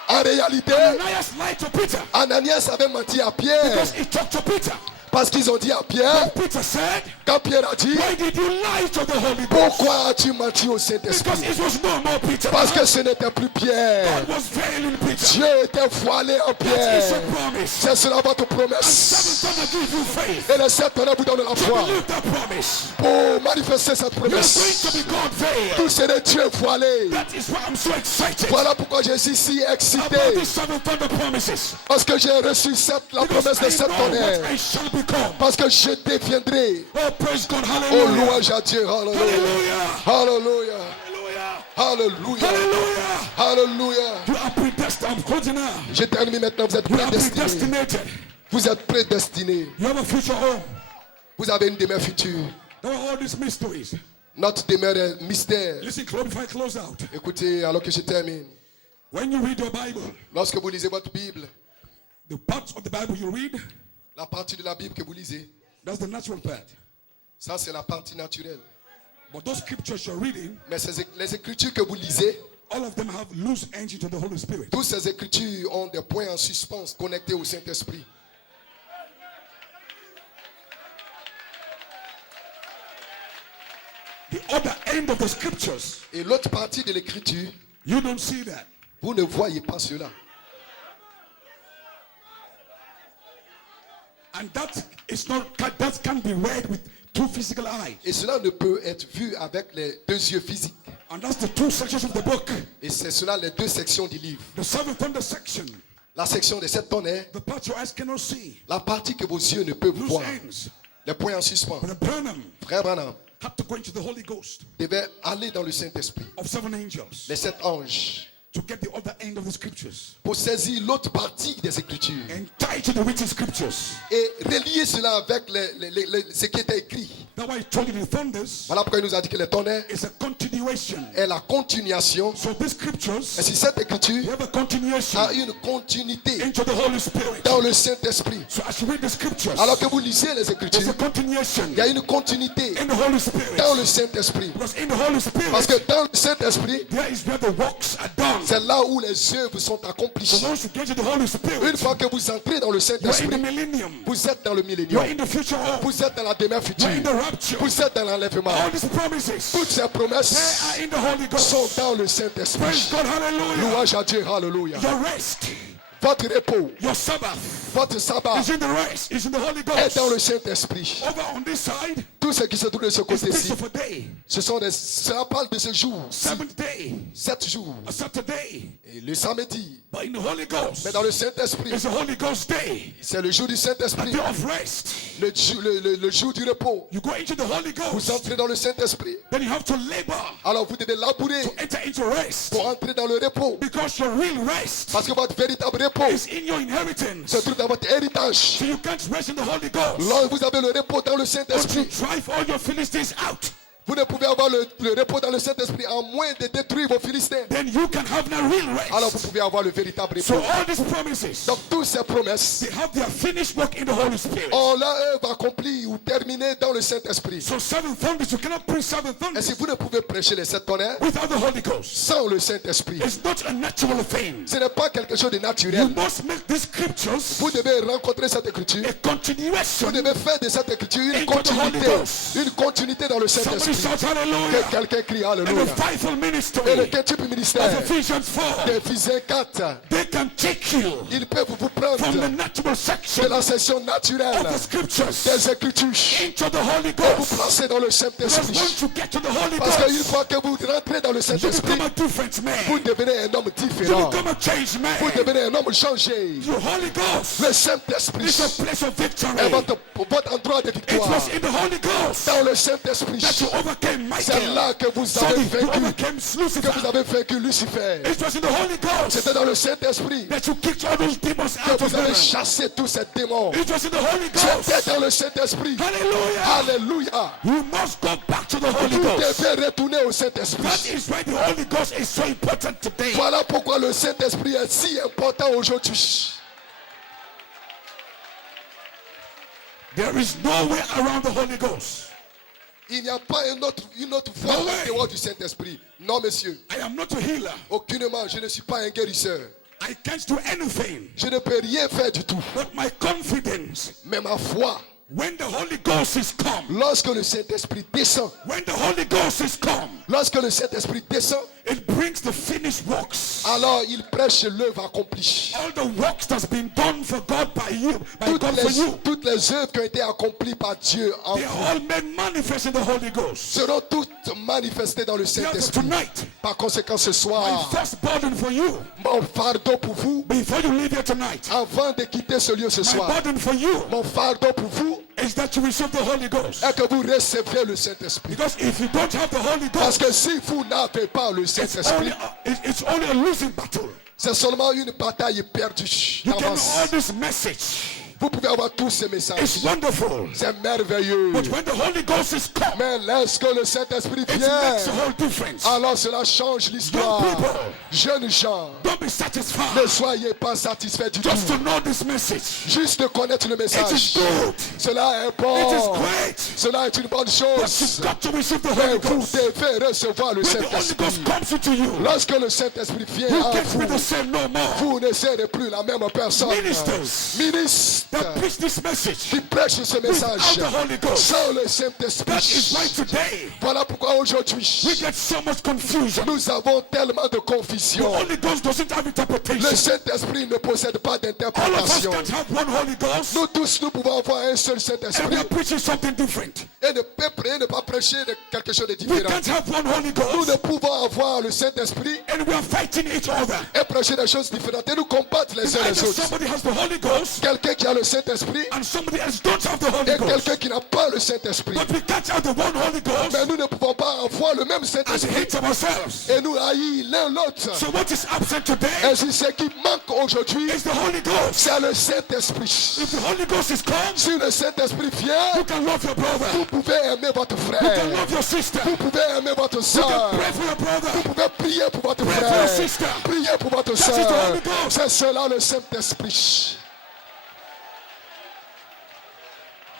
En réalité, Ananias lied to Peter Ananias avait menti à Pierre because he talked to Peter. parce qu'ils ont dit à Pierre, Peter said, quand Pierre a dit, why did you lie to the Holy Ghost? pourquoi as-tu menti au Because Saint-Esprit? it was no more Peter. Parce que ce n'était plus Pierre. God was veiling Peter. Dieu était voilé en That is Pierre. a promise. C'est cela votre Seven promesse. times give you faith. Et le sept tonnerres vous donne la To foi believe that promise. pour manifester cette You're going promesse. to be God veiled. Tout c'est de Dieu voilé. That is why I'm so excited Voilà pourquoi je suis si about excité. these seven thunder promises. Parce que j'ai reçu la Because promesse de I sept know tonnerres. what I shall become. Parce que je deviendrai. Oh, praise God. Oh, Hallelujah. louange à Dieu. Alléluia. Hallelujah. Alléluia. Hallelujah. Alléluia. Hallelujah. Alléluia. You are predestined. I'm quoting now. Je termine maintenant. Vous êtes You are prédestinés. predestinated. Vous êtes prédestinés. You have a future home. Vous avez une demeure future. There are all these mysteries. Notre demeure est mystère. Listen, close before I close out. Écoutez, alors que je termine. When you read your Bible, Lorsque vous lisez votre Bible, the parts of the Bible you read, la partie de la Bible que vous lisez, that's the natural part. ça c'est la partie naturelle. But those scriptures you're reading, Mais les écritures que vous lisez, all of them have loose ends to the Holy Spirit. toutes ces écritures ont des points en suspens connectés au Saint-Esprit. The other end of the scriptures, Et l'autre partie de l'écriture, you don't see that. vous ne voyez pas cela. And that can't be read with two physical eyes. Et cela ne peut être vu avec les deux yeux physiques. And that's the two sections of the book. Et c'est cela les deux sections du livre. The seven thunder section, La section des sept tonnerres, the part your eyes cannot see, la partie que vos yeux ne peuvent loose voir, ends. les points en suspens. But Branham Frère Branham had to go into the Holy Ghost devait aller dans le Saint-Esprit. of seven angels. Les sept anges. to get the other end of the scriptures pour saisir l'autre partie des Écritures and tie to the written scriptures. et relier cela avec ce qui était écrit. That's why I told you the thunders Voilà pourquoi il nous a dit que les tonnerres is a continuation. est la continuation. So these scriptures Et si cette Écriture have a continuation a une continuité into the Holy Spirit. dans le Saint-Esprit, So as you read the scriptures, alors que vous lisez les there's Écritures, a continuation il y a une continuité in the Holy Spirit. dans le Saint-Esprit. Because in the Holy Parce Spirit, que dans le Saint-Esprit, there is where the works are done. c'est là où les œuvres sont So accomplies. once you get to the Holy Une Spirit, fois que vous entrez dans le you're in the Saint-Esprit, millennium, vous êtes dans le you're millénium, in the future home, vous êtes dans la demeure future, you're in the rapture. vous êtes dans l'enlèvement. All these promises, Toutes ces they promesses are in the Holy sont Ghost. dans le Praise Saint-Esprit. God, hallelujah. Louange à Dieu, hallelujah. Your rest, Votre repos, your Sabbath votre sabbat is in the rest, is in the Holy est dans le Ghost. Saint-Esprit. Over on this side, Tout ce qui se trouve de ce it speaks côté-ci, of a day, cela parle de ce jour, seventh day, 7 jours, a Saturday. et le samedi. But in the Holy Ghost, Mais dans le Saint-Esprit, it's a Holy Ghost day, c'est le jour du a Saint-Esprit, day of rest. le jour du repos. You go into the Holy Vous Ghost, entrez dans le Saint-Esprit, then you have to labor alors vous devez labourer to enter into rest. pour entrer dans le repos. Because your real rest Parce que votre véritable repos is in your inheritance. se trouve dans votre héritage. So you can't rest in the Holy Ghost. Lorsque vous avez le repos dans le But you Saint-Esprit, drive all your Philistines out. vous ne pouvez avoir le repos dans le Saint-Esprit en moins de détruire vos Philistins. Then you can have the real Alors vous rest. pouvez avoir le véritable So repos. all these promises, Donc toutes ces promesses they have their finished work in the Holy Spirit. ont leur œuvre accomplie ou terminée dans le Saint-Esprit. So 7 thunders, you cannot preach 7 Et thunders si vous ne pouvez prêcher les 7 tonnerres without the Holy Ghost. sans le Saint-Esprit, It's not a natural thing. ce n'est pas quelque chose de You naturel. must make these scriptures Vous devez rencontrer cette écriture. a continuation. Vous devez faire de cette écriture une Into the Holy continuité. Ghost. Une continuité dans le Somebody Saint-Esprit. shout hallelujah. Que quelqu'un crie And Alléluia. the fivefold ministry Et le type ministère of Ephesians 4, d'Éphésiens 4, they can take you ils peuvent vous from the prendre natural de section la session of naturelle the scriptures des Écritures into the Holy et vous Ghost. placer dans le Because Saint-Esprit. once you get to the Holy Parce qu'une Ghost, fois que vous rentrez dans le you Saint-Esprit, become a different vous man. devenez un homme You différent. become a changed man. Vous devenez un homme changé. The Holy Ghost Le Saint-Esprit is a place of est victory. votre endroit de It victoire. was in the Holy Ghost Dans le Saint-Esprit, that you overcame c'est Michael. là que vous So avez you vaincu, overcame que vous Lucifer. avez vaincu Lucifer. It was in the Holy Ghost C'était dans le Saint-Esprit that you kicked all those demons que out of vous avez heaven. chassé tous ces démons. It was in the Holy C'était Ghost. dans le Saint-Esprit. Hallelujah. Alléluia. You must go back to the Holy Vous Ghost. devez retourner au That Saint-Esprit. is why the Holy Ghost is so important today. Voilà pourquoi le Saint-Esprit est si important aujourd'hui. There is no way around the Holy Ghost. Il n'y a pas une autre voie No way. en dehors du Saint-Esprit. Non, monsieur. I am not a healer. Aucunement, je ne suis pas un guérisseur. I can't do anything. Je ne peux rien faire du tout. But my confidence, Mais ma foi, when the Holy Ghost is come, lorsque le Saint-Esprit descend, when the Holy Ghost is come, lorsque le Saint-Esprit descend, it brings the finished works. alors il prêche l'œuvre accomplie. All the works that's been done for God by you, by God for you, Toutes les œuvres qui ont été accomplies par Dieu en they are vous all made manifest in the Holy Ghost. seront toutes manifestées dans le Therefore, Saint-Esprit. tonight, Par conséquent, ce my soir, first burden for you, mon fardeau pour vous, before you leave here tonight, avant de quitter ce lieu ce my soir, burden for you mon fardeau pour vous is that you receive the Holy Ghost. est que vous receviez le Saint-Esprit. Because if you don't have the Holy Parce Ghost, que si vous n'avez pas le Saint-Esprit, it's only a losing battle. c'est seulement une bataille perdue You can d'avance. all this message. Vous pouvez avoir tous ces messages. It's wonderful. C'est merveilleux. But when the Holy Ghost is come, Mais lorsque le Saint-Esprit it vient, makes a whole difference. alors cela change l'histoire. Young people, Jeunes gens, don't be ne satisfied soyez pas satisfaits du tout. just to know this message. Juste de connaître le It is message. good. Cela est It bon. is great. Cela est une bonne But chose. you've got to receive the Mais Holy vous Ghost. devez recevoir le When the Holy Saint-Esprit. Ghost comes into you, Lorsque le Saint-Esprit vient you en can't be vous, the same no more. vous ne serez plus la même personne. Ministers Ministre that preach this message qui prêche ce message without the Holy Ghost. sans le That is Saint-Esprit. why today Voilà pourquoi we aujourd'hui, get so much confusion. nous avons tellement de The confusion. Holy Ghost doesn't have Le interpretation. Saint-Esprit ne possède pas All of us d'interprétation. can't have one Holy Ghost Nous tous, nous pouvons avoir un seul and we Saint-Esprit are preaching something different. et ne pas prêcher de quelque chose de We différent. can't have one Holy Nous ne Ghost pouvons avoir le Saint-Esprit and we are fighting each other. et prêcher des choses différentes et nous combattre les uns Either les autres. somebody has the Holy Ghost Quelqu'un qui a le le Saint-Esprit and somebody else don't have the Holy et Ghost. quelqu'un qui n'a pas le Saint-Esprit. But we can't have the one Holy Ghost Mais nous ne pouvons pas avoir le même and Saint-Esprit hate ourselves. et nous haïr l'un l'autre. So what is absent today Ainsi, ce qui manque aujourd'hui, is the Holy Ghost. c'est le Saint-Esprit. If the Holy Ghost is come, Si le Saint-Esprit vient, you can love your brother. vous pouvez aimer votre You can frère. love your sister. Vous pouvez aimer votre You soeur. can pray for your brother. Vous pouvez prier pour votre Pray for your frère. sister. Priez pour votre That is the soeur. Holy Ghost. C'est cela le Saint-Esprit.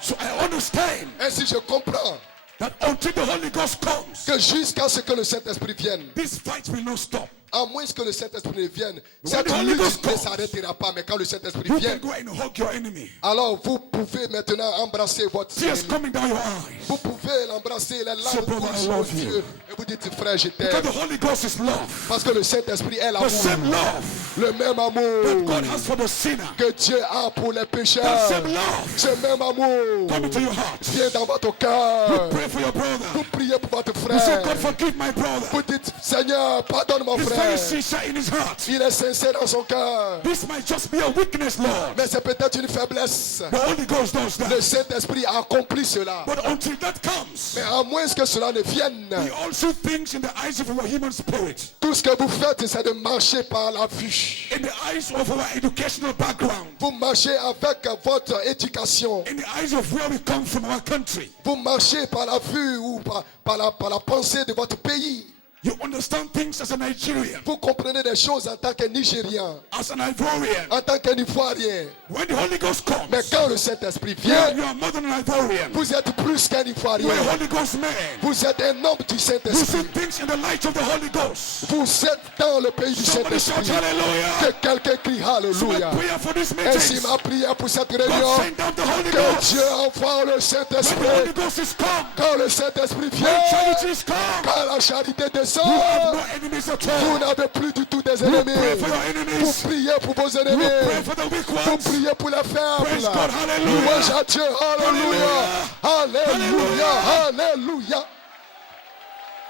So I understand Ainsi, je comprends that until the Holy Ghost comes, que jusqu'à ce que le Saint-Esprit vienne, this fight will not stop. à moins que le Saint-Esprit ne vienne, When cette the Holy lutte Ghost ne comes, s'arrêtera pas. Mais quand le Saint-Esprit You vient, can go and hug your enemy. alors vous pouvez maintenant embrasser votre Tears ennemi. coming down your eyes. Vous pouvez l'embrasser, les So, larmes brother, coulent I sur vos love you. yeux. Et vous dites, frère, je Because t'aime. the Holy Ghost is love. Parce que le Saint-Esprit est The same l'amour. love Le même that amour God has for the sinner. que Dieu a pour les That pécheurs. same love Ce même amour come into your heart. vient dans votre cœur. Pray for your Vous brother. priez pour votre You say, God, frère. forgive my brother. Vous dites, Seigneur, pardonne mon He's very frère. sincere in his heart. Il est sincère dans son cœur. This might just be a weakness, Lord. Mais c'est peut-être une faiblesse. The Holy Ghost does Le that. Saint-Esprit a accompli cela. But until that comes, Mais à moins que cela ne vienne, he also thinks in the eyes of our human spirit, tout ce que vous faites, c'est de marcher par la vue. in the eyes of our educational background, Vous marchez avec votre éducation. in the eyes of where we come from, our country. Vous marchez par la vue ou par la pensée de votre pays. You understand things as a Nigerian, Vous comprenez des choses en tant que Nigérien, as an Ivorian. en tant qu'un Ivoirien. When the Holy Ghost comes, Mais quand le Saint-Esprit you vient, are more than an Ivorian. vous êtes plus qu'un You Ivoirien. are a Holy Ghost man. Vous êtes un homme du You see Saint-Esprit. things in the light of the Holy Ghost. Vous êtes dans le pays du Somebody shout Saint-Esprit. hallelujah. Que quelqu'un crie So my Alléluia. prayer for this Ainsi meeting, ma prière pour cette God réunion. send down the Holy Que Ghost. Dieu envoie le When the Saint-Esprit. Holy Ghost is come, Quand le Saint-Esprit when vient, charity is come, quand la charité you have descend, no enemies at vous all. n'avez plus du tout des You ennemis. pray for your Vous enemies. priez pour vos You pray ennemis. for the weak Vous ones. priez pour les Praise faibles. God, hallelujah. Louange à Dieu. Alléluia. Alléluia. Alléluia.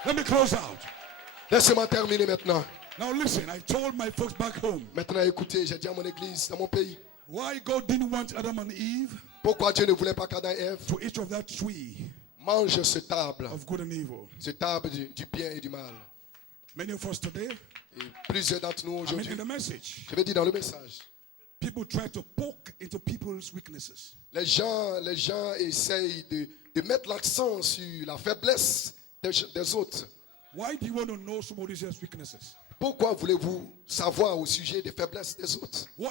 Let me close out. Laissez-moi terminer maintenant. Now listen, I told my folks back home Maintenant, écoutez, j'ai dit à mon église, dans mon pays, why God didn't want Adam and Eve pourquoi Dieu ne voulait pas qu'Adam et Ève to eat of that tree mangent ce table, of good and evil. ce table du bien et du mal. Many of us today, Et plusieurs d'entre nous I mean aujourd'hui, in the message, je vais dire dans le message, people try to poke into people's weaknesses. les gens essayent de mettre l'accent sur la faiblesse des autres. Why do you want to know somebody else's weaknesses? Pourquoi voulez-vous savoir au sujet des faiblesses des autres? Why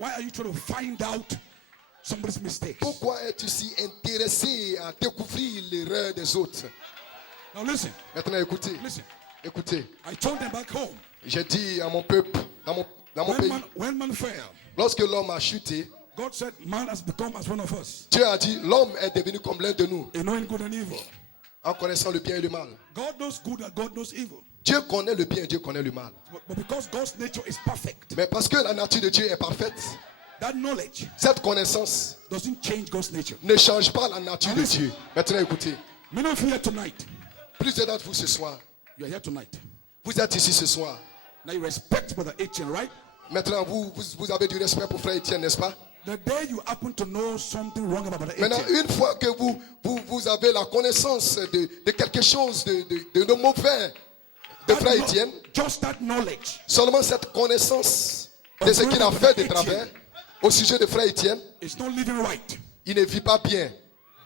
are you trying to find out somebody's mistakes? Pourquoi es-tu si intéressé à découvrir l'erreur des autres? Now listen, Maintenant, écoutez, listen. écoutez. I told them back home, J'ai dit à mon peuple, dans mon pays, when man fell, lorsque l'homme a chuté, God said man has become as one of us, Dieu a dit, l'homme est devenu comme l'un de nous, in knowing good and evil. en connaissant le bien et le mal. God knows good and God knows evil. Dieu connaît le bien et Dieu connaît le mal. But because God's nature is perfect, Mais parce que la nature de Dieu est parfaite, that knowledge cette connaissance doesn't change God's nature. ne change pas la nature de Dieu. Maintenant, écoutez, Many of you here tonight, plusieurs d'entre vous ce soir, you are here tonight. vous êtes ici ce soir. Now you respect Brother Etienne, right? Maintenant, vous avez du respect pour Frère Étienne, n'est-ce pas? The day you happen to know something wrong about Brother Maintenant, Etienne, une fois que vous avez la connaissance de quelque chose de mauvais de Frère Étienne, just that knowledge seulement cette connaissance de ce qu'il a fait de travers au sujet de Frère Étienne, is not living right. il ne vit pas bien.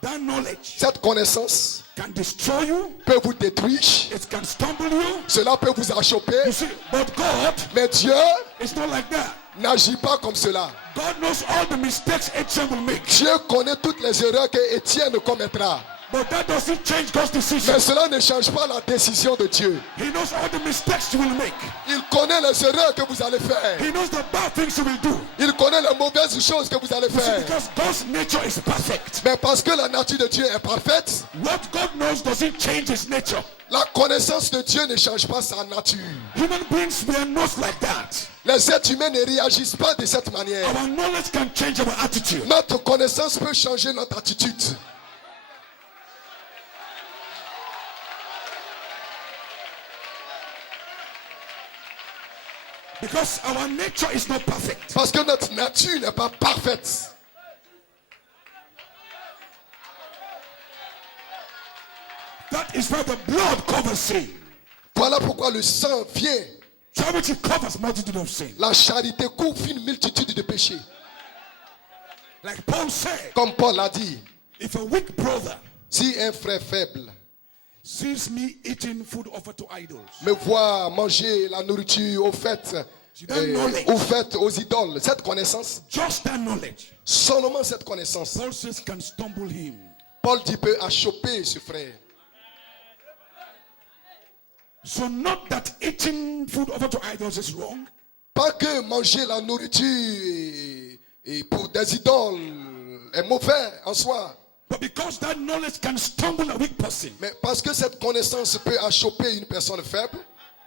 That knowledge Cette connaissance can destroy you, peut vous détruire, it can stumble you. cela peut vous achoper, You see, but God mais Dieu is not like that. n'agit pas comme cela. God knows all the mistakes Etienne will make, Dieu connaît toutes les erreurs que Étienne commettra. but that doesn't change God's decision. Mais cela ne change pas la décision de Dieu. He knows all the mistakes you will make. Il connaît les erreurs que vous allez faire. He knows the bad things you will do. Il connaît les mauvaises choses que vous allez You see, faire. because God's nature is perfect. Mais parce que la nature de Dieu est parfaite, What God knows doesn't change his nature. la connaissance de Dieu ne change pas sa nature. Human beings were not like that. Les êtres humains ne réagissent pas de cette manière. Our knowledge can change our attitude. Notre connaissance peut changer notre attitude. Because our nature is not perfect. Parce que notre nature n'est pas parfaite. That is why the blood covers sin. Voilà pourquoi le sang vient. Charity covers multitude of sin. La charité couvre une multitude de péchés. Like Paul said, Comme Paul l'a dit, if a weak brother si un frère faible sees me eating food offered to idols, me voit manger la nourriture offerte aux idoles, cette connaissance, just that knowledge, seulement cette connaissance, Paul says, can stumble him. Paul dit peut achoper ce frère. So not that eating food offered to idols is wrong, Pas que manger la nourriture et pour des idoles est mauvais en soi, but because that knowledge can stumble a weak person. mais parce que cette connaissance peut achoper une personne faible,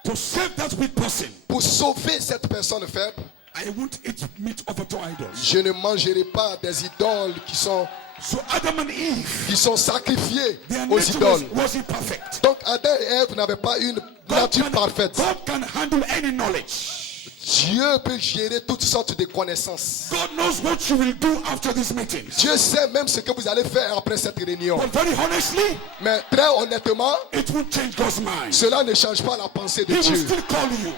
To save that weak person, pour sauver cette personne faible, I won't eat meat offered to idols. je ne mangerai pas des idoles qui sont So Adam and Eve, sacrifiées their aux nature idoles. wasn't perfect. Donc Adam et Ève n'avaient pas une nature parfaite. God can handle any knowledge. Dieu peut gérer toutes sortes de connaissances. God knows what you will do after this meeting. Dieu sait même ce que vous allez faire après cette réunion. But very honestly, Mais très honnêtement, it won't change God's mind. cela ne change pas la pensée de He will Dieu. still call you.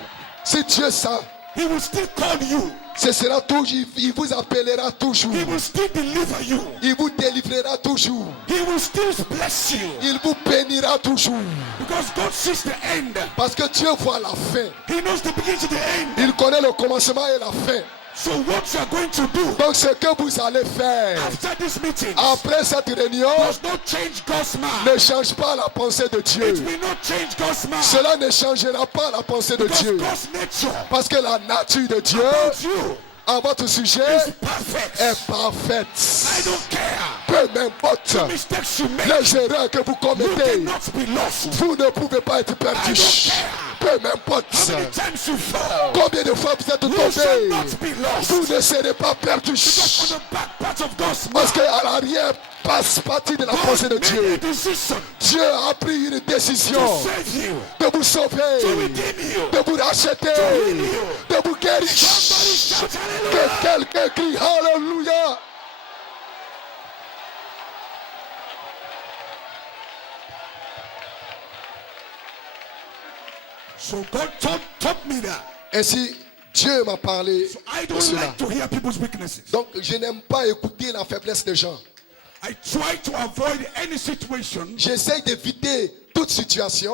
Si Dieu sait, He will still call you. ce sera toujours, il vous appellera toujours. He will still deliver you. Il vous délivrera toujours. He will still bless you. Il vous bénira toujours. Because God sees the end. Parce que Dieu voit la fin. He knows the beginning to the end. Il connaît le commencement et la fin. So what you are going to do Donc ce que vous allez faire after this meeting après cette réunion does not change God's mind. ne change pas la pensée de Dieu. It will not change God's mind. Cela ne changera pas la pensée de Because Dieu. God's nature Parce que la nature de Dieu about you à votre sujet is perfect. est parfaite. I don't care. Peu m'importe The mistakes you make, les erreurs que vous you commettez, cannot be lost. vous ne pouvez pas être perdus. Peu m'importe How many times you fall, combien de fois vous êtes you shall tombés, not be lost. vous ne serez pas perdus. Because on the back part of God's Parce mind, qu'à l'arrière passe partie de la pensée de God made Dieu. a decision Dieu a pris une décision to save you, de vous sauver, to redeem you. de vous racheter, de vous guérir. Somebody shout Que hallelujah. quelqu'un crie Alléluia. So God taught me that. Ainsi, Dieu m'a parlé So I de don't cela. like to hear people's weaknesses. Donc, je n'aime pas écouter la faiblesse des gens. I try to avoid any situation J'essaie d'éviter toute situation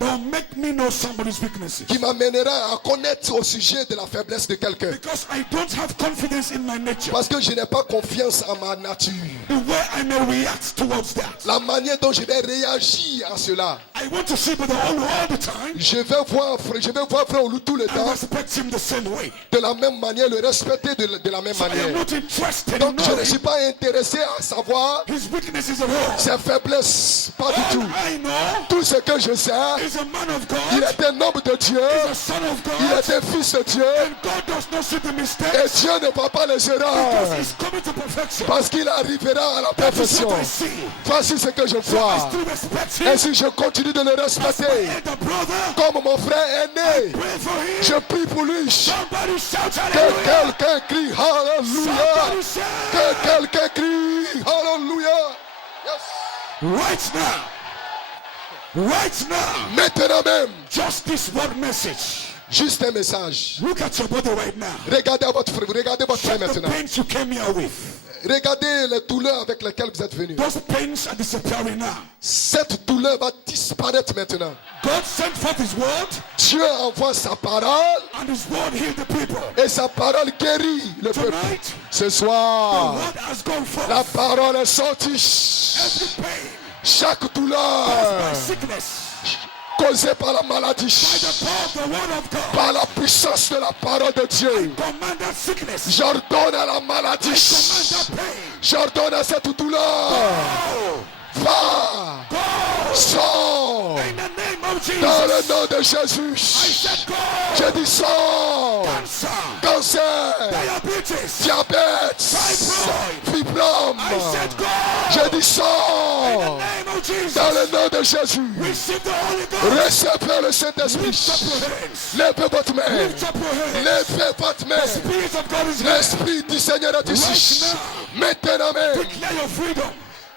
that will make me know somebody's weaknesses. qui m'amènera à connaître au sujet de la faiblesse de quelqu'un. Because I don't have confidence in my nature. Parce que je n'ai pas confiance en ma nature. The way I may react towards that. La manière dont je vais réagir à cela. I want to see Brother Olu all the time. Je vais voir Frère Olu tout le I temps. respect him the same way. De la même manière, le respecter de la même So I am manière. not interested in Donc je ne knowing suis pas intéressé à savoir his weaknesses at all. ses faiblesses. Pas du All tout. I know Tout ce que je sais, is a man of il God, est un homme de Dieu. a son of Il God, est un fils de Dieu. and God does not see the Et mistakes Dieu ne voit pas les because erreurs. he's coming to perfection. Parce qu'il arrivera à la That is perfection. what I see. Voici ce que je I vois. still respect him. Ainsi je continue de le respecter. And the brother, Comme mon frère aîné, pray for him. je prie pour lui. Somebody shout Que hallelujah. quelqu'un crie Alléluia. Somebody shout. Que quelqu'un crie Alléluia. Yes. Right now. Right now. Maintenant même, Just this one message. juste un message. Look at your body right now. Regardez votre frère Check the maintenant. pains you came here with. Regardez les douleurs avec lesquelles vous êtes venus. Those pains are disappearing now. Cette douleur va disparaître maintenant. God sent forth his word, Dieu envoie sa parole and his word healed the people. et sa parole guérit le peuple. Tonight, Ce the soir, word has gone forth. la parole est sortie. Every pain Chaque by douleur sickness, causée par la by maladie, the power of the word of God, par la puissance de la parole de Dieu, command that sickness, j'ordonne à la command maladie, that pain. j'ordonne à cette douleur, Oh, va, go sors, in the name of Jesus. dans le nom de I Jésus. said go. Je dis sors, Cancer, cancer, diabetes, diabète, fibroid. fibrome. I said go. Je dis In the sors, name of Jesus. dans le nom de Jésus. Receive the Holy Ghost. Recevez le Lift Saint-Esprit. up your hands. Levez votre main. Lift up your hands. Levez votre The main. Spirit of God is here. L'Esprit du Seigneur est ici. Right Maintenant même, Declare your freedom.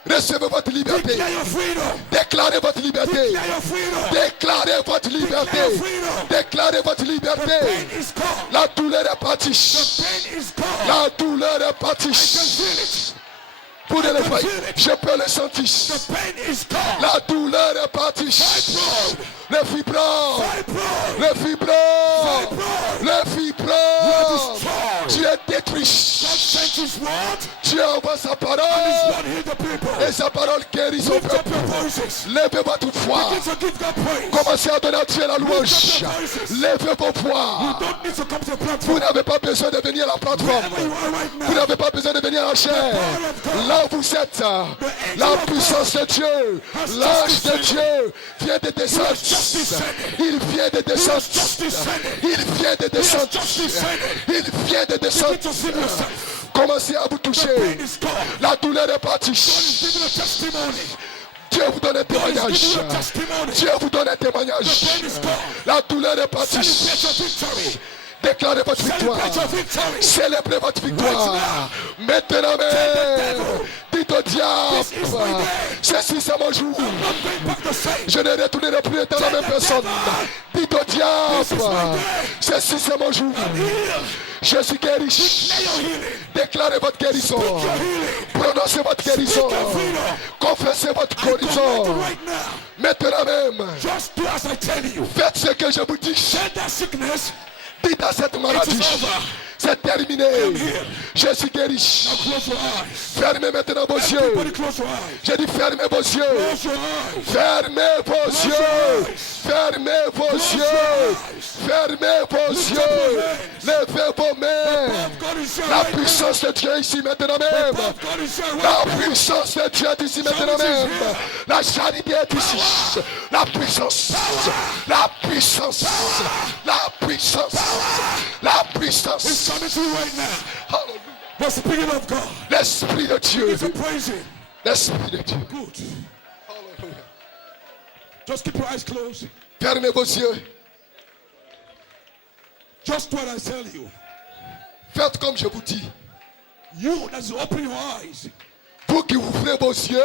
Recevez votre liberté. Declare your freedom. Déclarez votre liberté. Declare your freedom. Déclarez votre liberté. Declare freedom. Déclarez votre The liberté. pain is gone. La douleur est partie. The pain is gone. La douleur est I can partie. feel it. Pour les feel frères, it. je peux le sentir. The pain is gone. La douleur est partie. Fibroid. Le fibrome. Fibroid. Le fibrome. Fibroid. Le fibrome. Destroyed. Tu es détruit. God sent his word. Dieu envoie sa His parole. word heal the people. Et sa parole guérit son Lift up peuple. your voices. Levez votre voix. Begin to give God praise. Commencez à donner à Dieu la louange. Levez vos You voix. don't need to come to the Vous platform. n'avez pas besoin de venir à la plateforme. Wherever you are right Vous now. n'avez pas besoin de venir à la chair. Là où vous êtes, la puissance de Dieu, l'ange de Dieu vient de descendre. Il vient de descendre. Il vient de descendre. Il vient de descendre. Begin to sing yourself. Commencez à vous The pain toucher. is gone. La douleur est God partie. is giving a testimony. Dieu vous donne un God is témoignage. giving a testimony. Dieu vous donne un témoignage. The pain is gone. La douleur est partie. Celebrate your victory. Déclarez votre victoire. Celebrate your victory. Célébrez votre victoire. Maintenant même. Dites au diable. Ceci c'est mon jour. I'm going back the same. Je ne retournerai plus dans la même personne. Dites au diable. Ceci c'est mon jour. Heal. Je suis guéri. Declare your healing. Déclarez votre guérison. Your healing. Prononcez votre guérison. Confessez votre I command guérison. you right now. Maintenant même. Just do as I tell you. Faites ce que je vous dis. Shed that sickness. Dites à cette maladie. It is over. C'est terminé. Je suis guéri. Now close your eyes. Fermez maintenant vos yeux. Everybody close your eyes. J'ai dit fermez vos yeux. Close your eyes. Fermez vos yeux. Fermez vos yeux. Fermez vos yeux. Levez vos mains. God is here La right now. puissance de Dieu est ici maintenant même. God is here La right now. puissance de Dieu est ici maintenant même. La charité est ici. La puissance. La puissance. La puissance. La It's puissance. coming to you right now. Hallelujah. The Spirit of God. L'Esprit de Dieu. Begin to praise Him. L'Esprit de Dieu. Good. Just keep your eyes closed. Fermez vos yeux. Just what I tell you. Faites comme je vous dis. You that you open your eyes. Vous qui ouvrez vos yeux,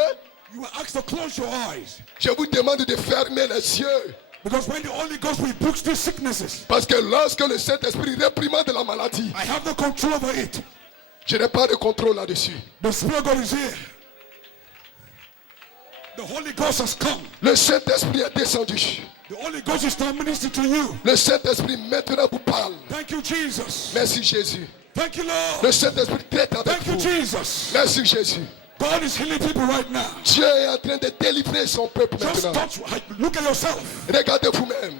You are asked to close your eyes. je vous demande de fermer les yeux. Because when the Holy Ghost rebukes these sicknesses, Parce que lorsque le Saint-Esprit réprimande la maladie, I have no control over it. je n'ai pas de contrôle là-dessus. The Spirit of God is here. The Holy Ghost has come. Le Saint-Esprit est descendu. The Holy Ghost is now ministering to you. Le Saint-Esprit maintenant vous parle. Thank you, Jesus. Merci Jésus. Thank you, Lord. Le Saint-Esprit traite avec Thank you, vous. Jesus. Merci Jésus. God is healing people right now. Dieu est en train de délivrer son peuple Just maintenant. touch. Look at yourself. Regardez vous-même.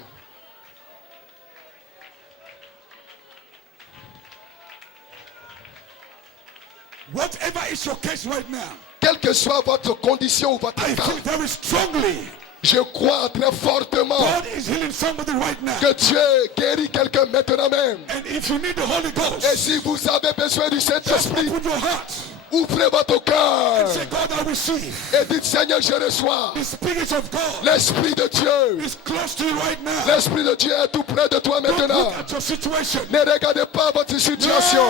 Whatever is your case right now, Quelle que soit votre condition ou votre I cas, feel very strongly je crois très fortement God is healing somebody right now. que Dieu guérit quelqu'un maintenant même. And if you need the Holy Et Ghost, si vous avez besoin du just Saint-Esprit, open your heart ouvrez votre and cœur say, God, I receive. et dites Seigneur, je reçois. The Spirit of God L'Esprit de Dieu, is close to you right now. l'Esprit de Dieu est tout près de toi Don't maintenant. look at your situation. Ne regardez pas votre situation.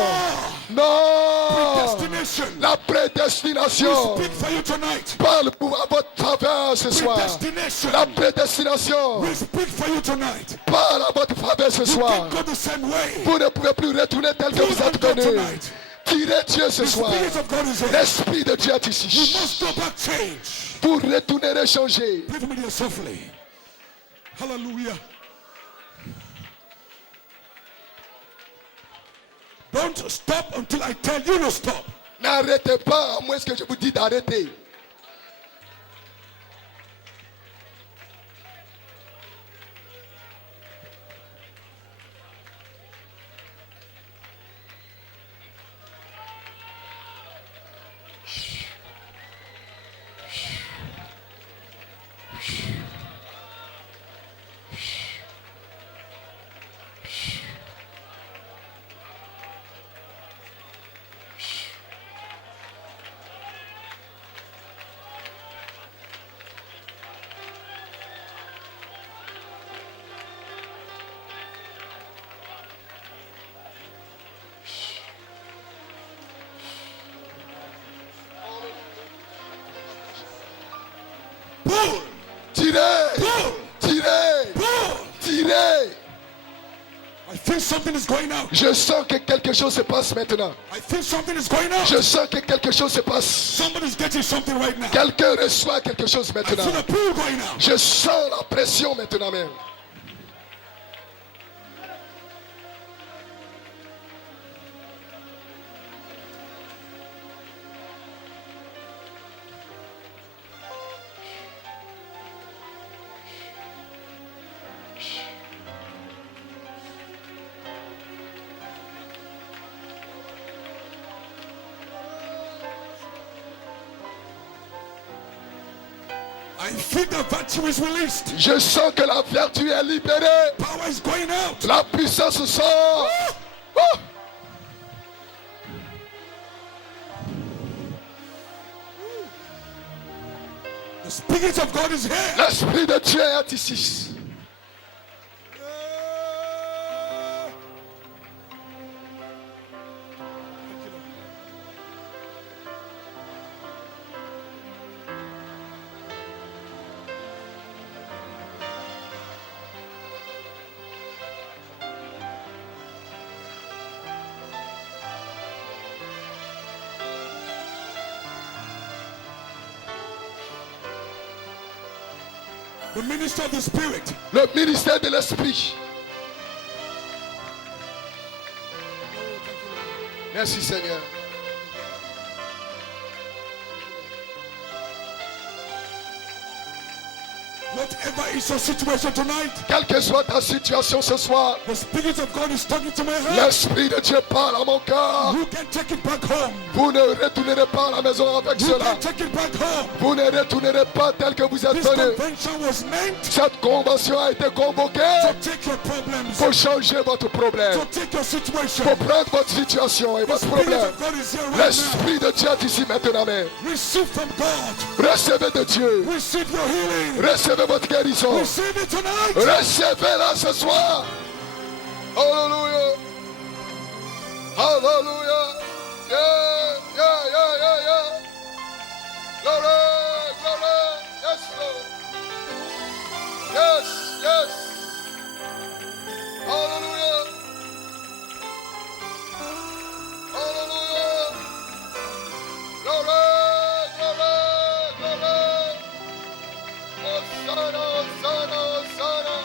No. Non. Destination. La We prédestination speak for you tonight. parle à votre faveur ce soir. Predestination. La prédestination We speak for you tonight. parle à votre faveur ce You soir. can't go the same way. Vous ne pouvez plus retourner tel que vous êtes venu. Tirez Dieu ce The soir. Spirit of God is here. L'Esprit de Dieu est You ici. must go back change. Vous retournerez changer. Pray for me there softly. Hallelujah. Don't stop until I tell you to stop. N'arrêtez pas à moins que je vous dis d'arrêter. Pull. Tirez. Pull. Tirez. Pull. Tirez. I feel something is going out. Je sens que quelque chose se passe maintenant. I feel something is going out. Je sens que quelque chose se passe. Somebody's getting something right now. Quelqu'un reçoit quelque chose I maintenant. feel a pull going out. Je sens la pression maintenant même. I feel the virtue is released. Je sens que la vertu est libérée. Power is going out. La puissance sort. Oh! The Spirit of God is here. L'Esprit de Dieu est ici. The minister of the Spirit. Le ministère de l'Esprit. Merci Seigneur. Whatever is your situation tonight, Quelle que soit ta situation ce soir, the Spirit of God is talking to my heart. l'Esprit de Dieu parle à mon cœur. You can take it back home. Vous ne retournerez pas à la maison avec You cela. can take it back home. Vous ne retournerez pas tel que vous êtes This venu. convention was meant Cette convention a été convoquée to take your problems, pour changer votre problème, to take your situation. pour prendre votre situation et The votre Spirit problème. of God is here right now. L'Esprit de Dieu est ici maintenant même. Receive from God. Recevez de Dieu. Receive your healing. Recevez votre guérison. Receive it tonight. Recevez-la ce soir. Alléluia. Alléluia. Yeah, yeah, yeah, yeah, yeah. Glory, glory. Yes, Lord. Yes, yes. Hallelujah. Hallelujah. Glory, glory, glory. Hosanna, Hosanna, Hosanna.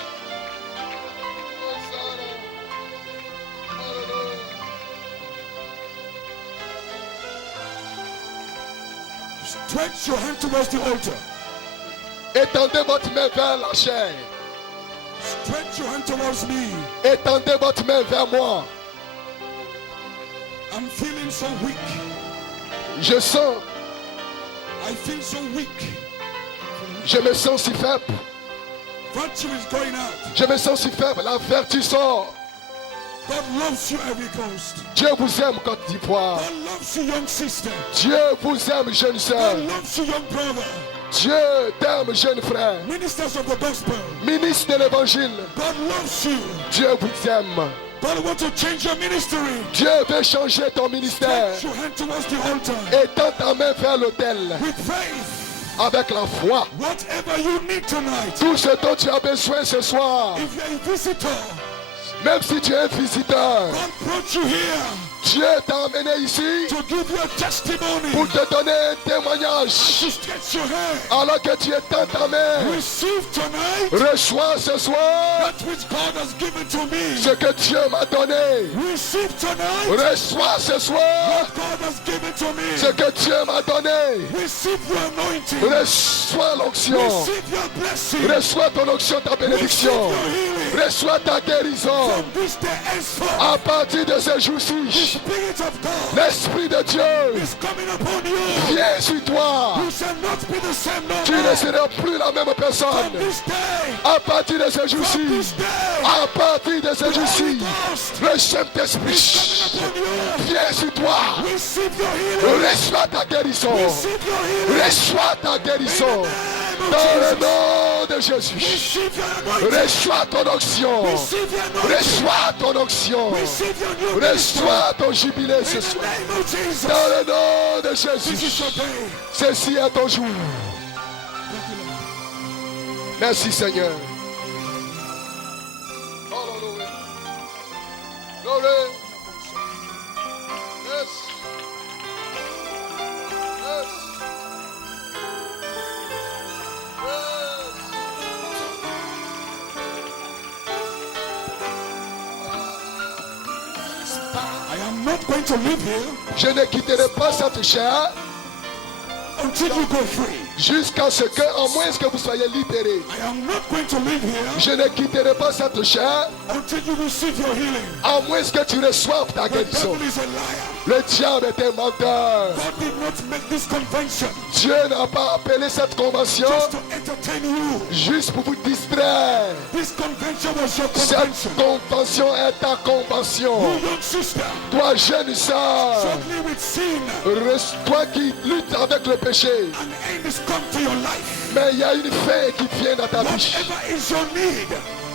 Hosanna. Hallelujah. Stretch your hand towards the altar. Étendez votre main vers la chair. Stretch your hand towards me. Étendez votre main vers moi. I'm feeling so weak. Je sens, I feel so weak. je me sens si faible. Virtue is going out. Je me sens si faible. La vertu sort. God loves you, Ivory Coast. Dieu vous aime, Côte d'Ivoire. God loves you, young sister. Dieu vous aime, jeune sœur. God loves you, young brother. Dieu t'aime, jeune frère. Ministers of the gospel. Ministre de l'évangile. God loves you. Dieu vous aime. God wants to change your ministry. Dieu veut changer ton ministère. Stretch your hand towards the altar. Étends ta main vers l'autel With faith. avec la foi. Whatever you need tonight. Tout ce dont tu as besoin ce soir, If you're a visitor, même si tu es un visiteur, God brought you here Dieu t'a emmené ici to give you a testimony. pour te donner un témoignage. To stretch your hand. Alors que tu étends ta main, Receive tonight reçois ce soir that which God has given to me. ce que Dieu m'a donné. Receive tonight Reçois ce soir what God has given to me. ce que Dieu m'a donné. Receive your anointing. Reçois l'onction. Receive your blessing. Reçois ton onction, ta Receive bénédiction. your healing. Reçois ta guérison. From this day henceforth, À partir de ce the jour-ci, Spirit of God l'Esprit de Dieu is coming upon you. vient sur toi. You shall not be the same no Tu ne more. seras plus la même From personne. this day, À partir de ce from jour-ci, this day, à partir de ce the Holy jour-ci, Ghost le is Saint-Esprit coming upon you. vient sur toi. Receive your healing. Reçois ta guérison. Receive your healing. Reçois ta guérison. In the name Dans of le Jesus. nom de Jésus. Receive your anointing. Reçois ton onction. Receive your anointing. Reçois ton onction. Receive your new ministry. Reçois ton jubilé In ce the soir. name of Jesus. Dans le nom de This is Jésus. your day. Ceci est ton jour. Thank you, Lord. Merci Seigneur. Hallelujah. Glory. Yes. Yes. I am not going to live here Je ne quitterai pas cette chair until you go free. jusqu'à ce que, en moins que vous soyez libérés. I am not going to live here Je ne quitterai pas cette chair until you receive your healing. à moins que tu reçoives ta The guérison. devil is a liar. Le diable est un menteur. God did not make this convention Dieu n'a pas appelé cette convention just to entertain you. juste pour vous distraire. This convention was your Cette convention. convention est ta convention. You young sister, Toi, jeune sœur, struggling with sin, toi qui luttes avec le péché, an end is come to your life. mais il y a une fin qui vient dans ta vie. Whatever is your need,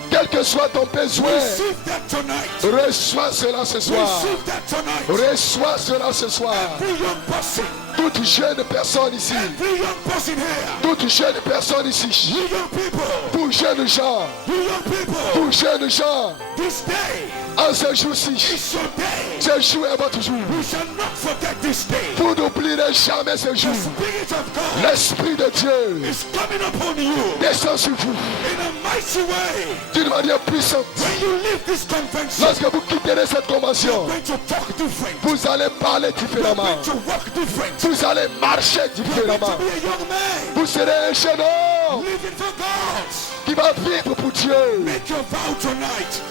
Quel que soit ton besoin, receive that tonight. reçois cela ce soir. Receive that tonight. Reçois cela ce soir. Every young person, Toute jeune personne ici, every young person here, toute jeune personne ici, you young people, pour jeunes gens, you young people, pour jeunes gens, this day en ce jour-ci, is your day. ce jour est votre jour. You shall not forget this day. Vous n'oublierez jamais ce jour. The Spirit of God L'Esprit de Dieu is coming upon you descend sur vous in a mighty way. d'une manière puissante. When you leave this convention, Lorsque vous quitterez cette convention, you're going to talk different. vous allez parler You're différemment. going to walk different. Vous allez marcher You're going différemment. to be a young man Vous serez un jeune homme living for God. qui va vivre pour Dieu. Make your vow tonight.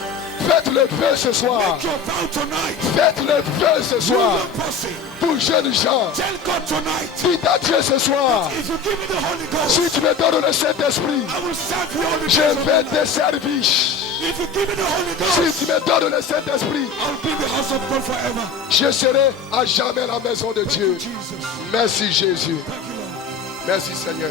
Faites le vœu ce soir. Make your vow tonight. Faites le vœu ce You soir. young person, Pour jeunes gens, tell God tonight. dites à Dieu ce soir. If you give me the Holy Si Ghost, tu me donnes le Saint-Esprit, I will serve you all the je days of vais my te life. servir. If you give me the Holy Si Ghost, tu me donnes le Saint-Esprit, I'll be in the house of God forever. je serai à jamais à la maison de Dieu. Jesus. Merci Jésus. Thank you, Lord. Merci Seigneur.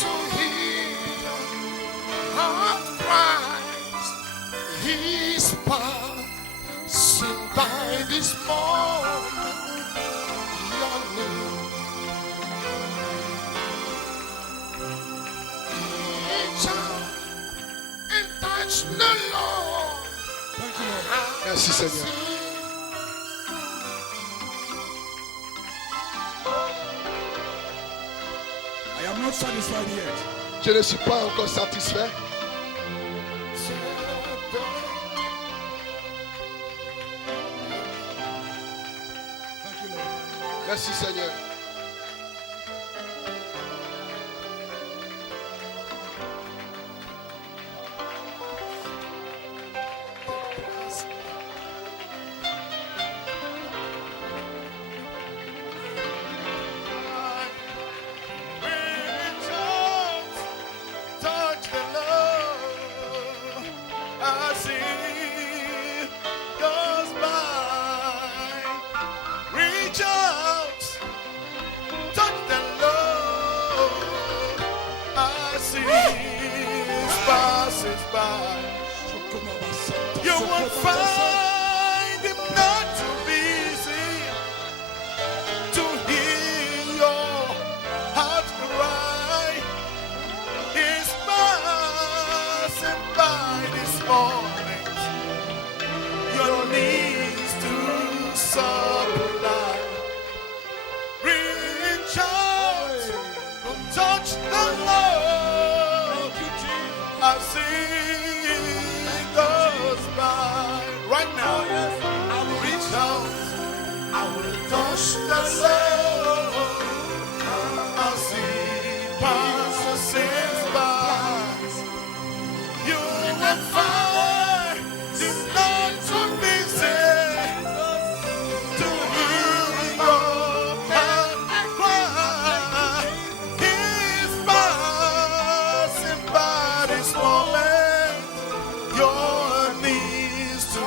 To hear heart cries, His passing by this moment. Your name, reach out and touch the Lord. Thank you, Lord. Merci Seigneur. I am not satisfied yet. Je ne suis pas encore satisfait. Thank you, Lord. Merci Seigneur. Touch the Lord as He goes by. Reach out, touch the Lord as He passes by. You will find Him not too busy to hear your heart cry. He's passing by this morning. Your needs to supply. Reach out, touch the Lord as He goes by. Right now, I will reach out. I will touch the Lord as He passes by. You will find He's not too busy to hear your heart cry. He's passing by this moment. Your needs to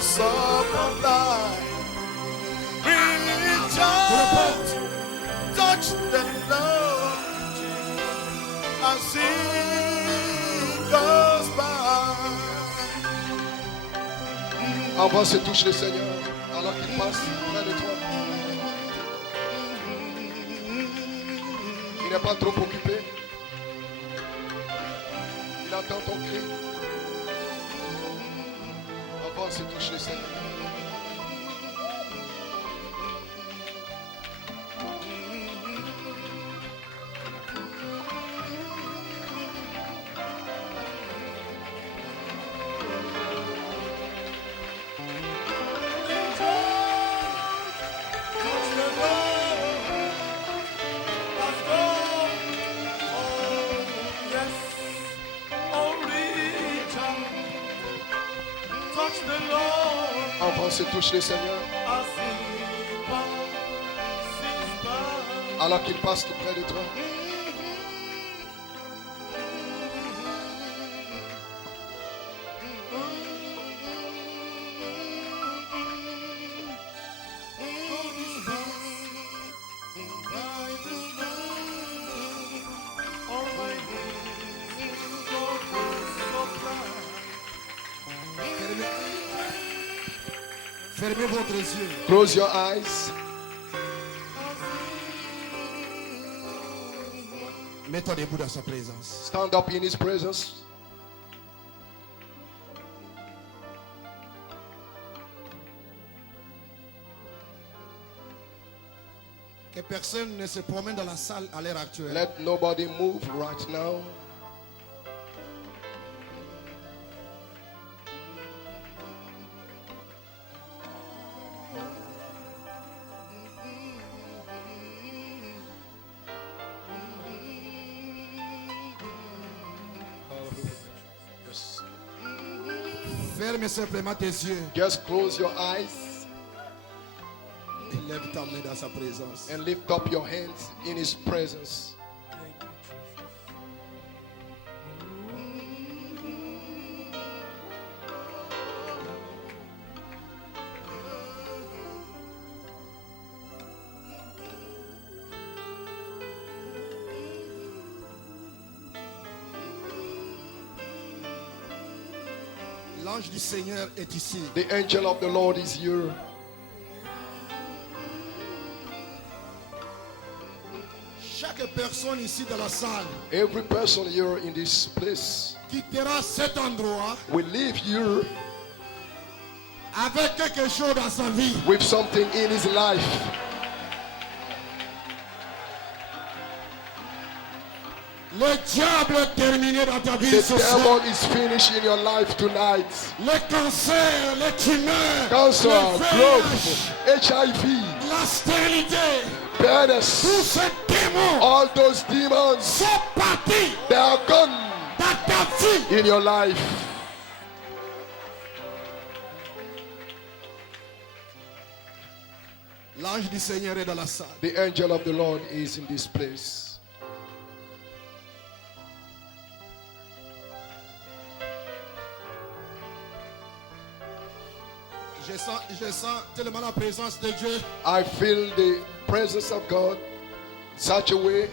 supply. Reach out, touch the Lord as He goes Avance et touche le Seigneur alors qu'il passe près de toi. Il n'est pas trop occupé. Il entend ton cri. Avance et touche le Seigneur. Avance et touche le Seigneur alors qu'il passe tout près de toi. Fermez votre yeux. Close your eyes. Mets-toi debout dans sa présence. Stand up in His presence. Que personne ne se promène dans la salle à l'heure actuelle. Let nobody move right now. Ferme simplement tes yeux. Just close your eyes Et lève ta main dans sa présence. and lift up your hands in His presence. L'ange du Seigneur est ici. The angel of the Lord is here. Chaque personne ici dans la salle Every person here in this place quittera cet endroit will leave here avec quelque chose dans sa vie. with something in his life. Le diable est terminé dans ta vie The ce soir. devil is finished in your life tonight. Le cancer, les tumeurs, Cancer, le growth, VIH, HIV, la stérilité, tous bitterness, ces démons all those demons, sont partis they are gone dans ta vie. in your life. L'ange du Seigneur est dans la salle. The angel of the Lord is in this place. Je sens tellement la présence de Dieu. I feel the presence of God such a way.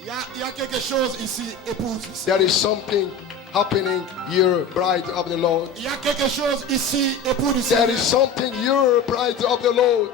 Il y a quelque chose ici, épouse. There is something happening here, bride of the Lord. Il y a quelque chose ici, épouse du There Seigneur. is something here, bride of the Lord.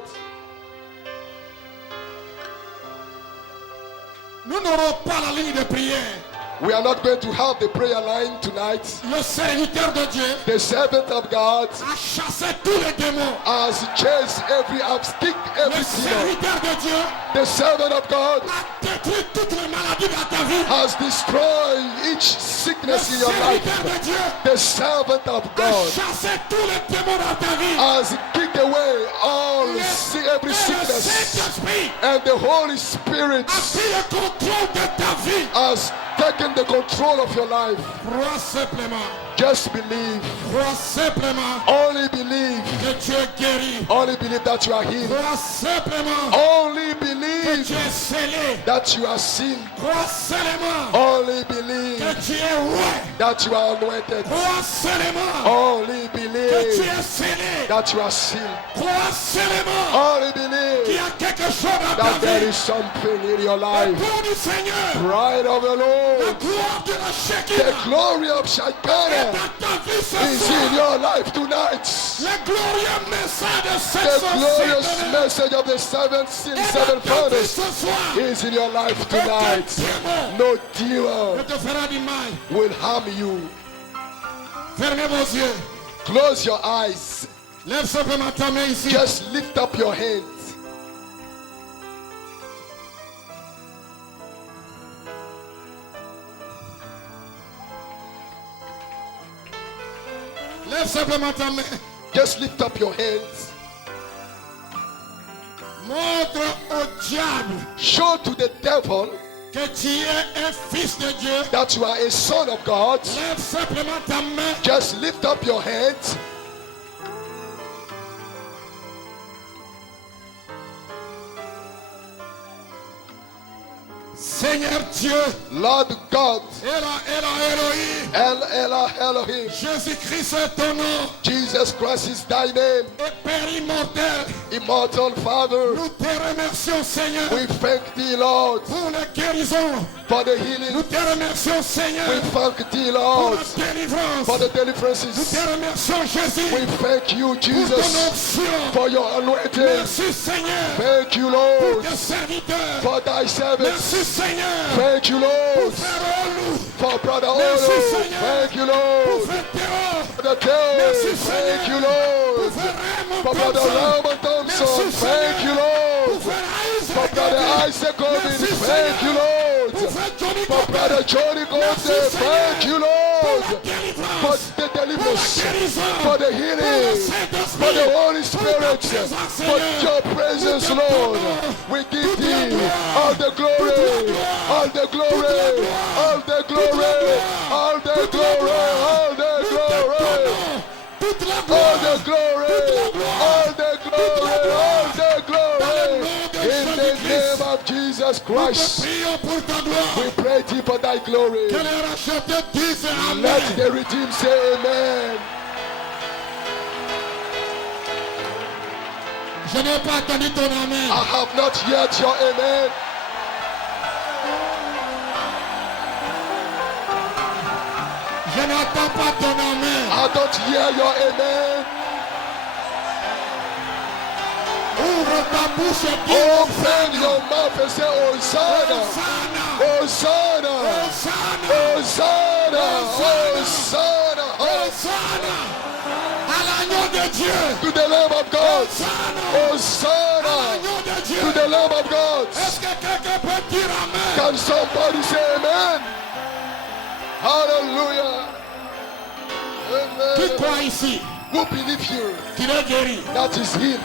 Nous n'aurons pas la ligne de prière. We are not going to have the prayer line tonight. Le serviteur de Dieu The servant of God a chassé tous les démons. has chased has kicked Le every demon. serviteur de Dieu The servant of God a détruit toutes les maladies dans ta vie. has destroyed each Le sickness in your life. serviteur de Dieu The servant of a God chassé tous les démons dans ta vie. has kicked away all every Et le sickness. Saint-Esprit And the Holy Spirit a pris le contrôle de ta vie. has taken the control of your life. Crois simplement. Just believe. Crois simplement Only believe. que tu es guéri. Only believe that you are healed. Crois simplement Only que believe tu es scellé. that you are sealed. Crois seulement Only que believe tu es roi. that you are anointed. Crois seulement Only que tu believe es scellé. that you are sealed. Crois seulement Only qu'il y believe a quelque chose dans ta that there vie. is something in your Le life. nom du Seigneur, Bride of the la Lord, gloire de la the Shekinah glory of est Shekinah Amen. Is in your life tonight. Le glorieux message de The cette glorious société message of the seven furnace ce soir is in your life tonight. No demon ne te fera du mal. will harm you. Fermez vos yeux. Close your eyes. Lève simplement ta main ici. Just lift up your hands. Lève simplement ta main. Just lift up your hands. Montre au diable Show to the devil que tu es un fils de Dieu. that you are a son of God. Lève simplement ta main. Just lift up your hands. Seigneur Dieu, Lord God, Elohim, Elohim, Jésus-Christ est ton nom. Jesus Christ is thy name. Et Père immortel, Immortal Father, nous te remercions Seigneur we thank thee, Lord, pour la guérison. for the Nous healing. te remercions Seigneur We thank thee, pour Lord, la délivrance. for the Nous te deliverances. remercions Jésus We thank you, pour ton Jesus, onction. for your anointing. Merci Seigneur Thank you, pour Lord, tes serviteurs. for thy servants. Merci Seigneur Thank you, Lord, Frère Olu, for Brother Merci, Olo. Seigneur. Thank you, pour Lord, Frère Théo, for the Tail. Merci, Thank you, pour Lord, Frère Raymond for Brother Thompson, Raymond Thompson. Merci, Thank you, pour Lord, Frère for Isaac, Brother Isaac Corbin. Merci, Thank you, pour Lord, Frère Johnny for Corbin, Brother Johnny Merci, Corbin. Seigneur. Thank you, pour la Lord, for délivrance, the pour la deliverance, guérison, for the pour le healing, Saint-Esprit, for the Holy pour ta Spirit, présence, for Seigneur. your presence, Nous te Lord. donnons We give toute la thee gloire, all the glory, toute la gloire, all the glory, toute la gloire, all the glory, all the toute la glory, gloire. all the Nous te glory, donnons toute la all gloire, the glory, toute la gloire, all the glory, all the dans le glory. nom de In the Jésus-Christ. name of Jesus Nous te Christ, prions pour ta gloire. we pray thee for thy glory. Que les rachetés disent Amen. Let the redeemed say amen. Je n'ai pas entendu ton Amen. I have not yet your amen. Je n'entends pas ton Amen. I don't hear your amen. Ouvre ta bouche et dis Open your mouth and say Hosanna, Hosanna, Hosanna, Hosanna, Hosanna, Hosanna, Hosanna. À l'agneau de Dieu. to the Lamb of God, Hosanna. À Hosanna, l'agneau de Dieu. to the Lamb of God. Est-ce que quelqu'un peut dire Amen? Can somebody say amen? Hallelujah. Qui Amen. croit ici Who believe you? qu'il est guéri? That is him.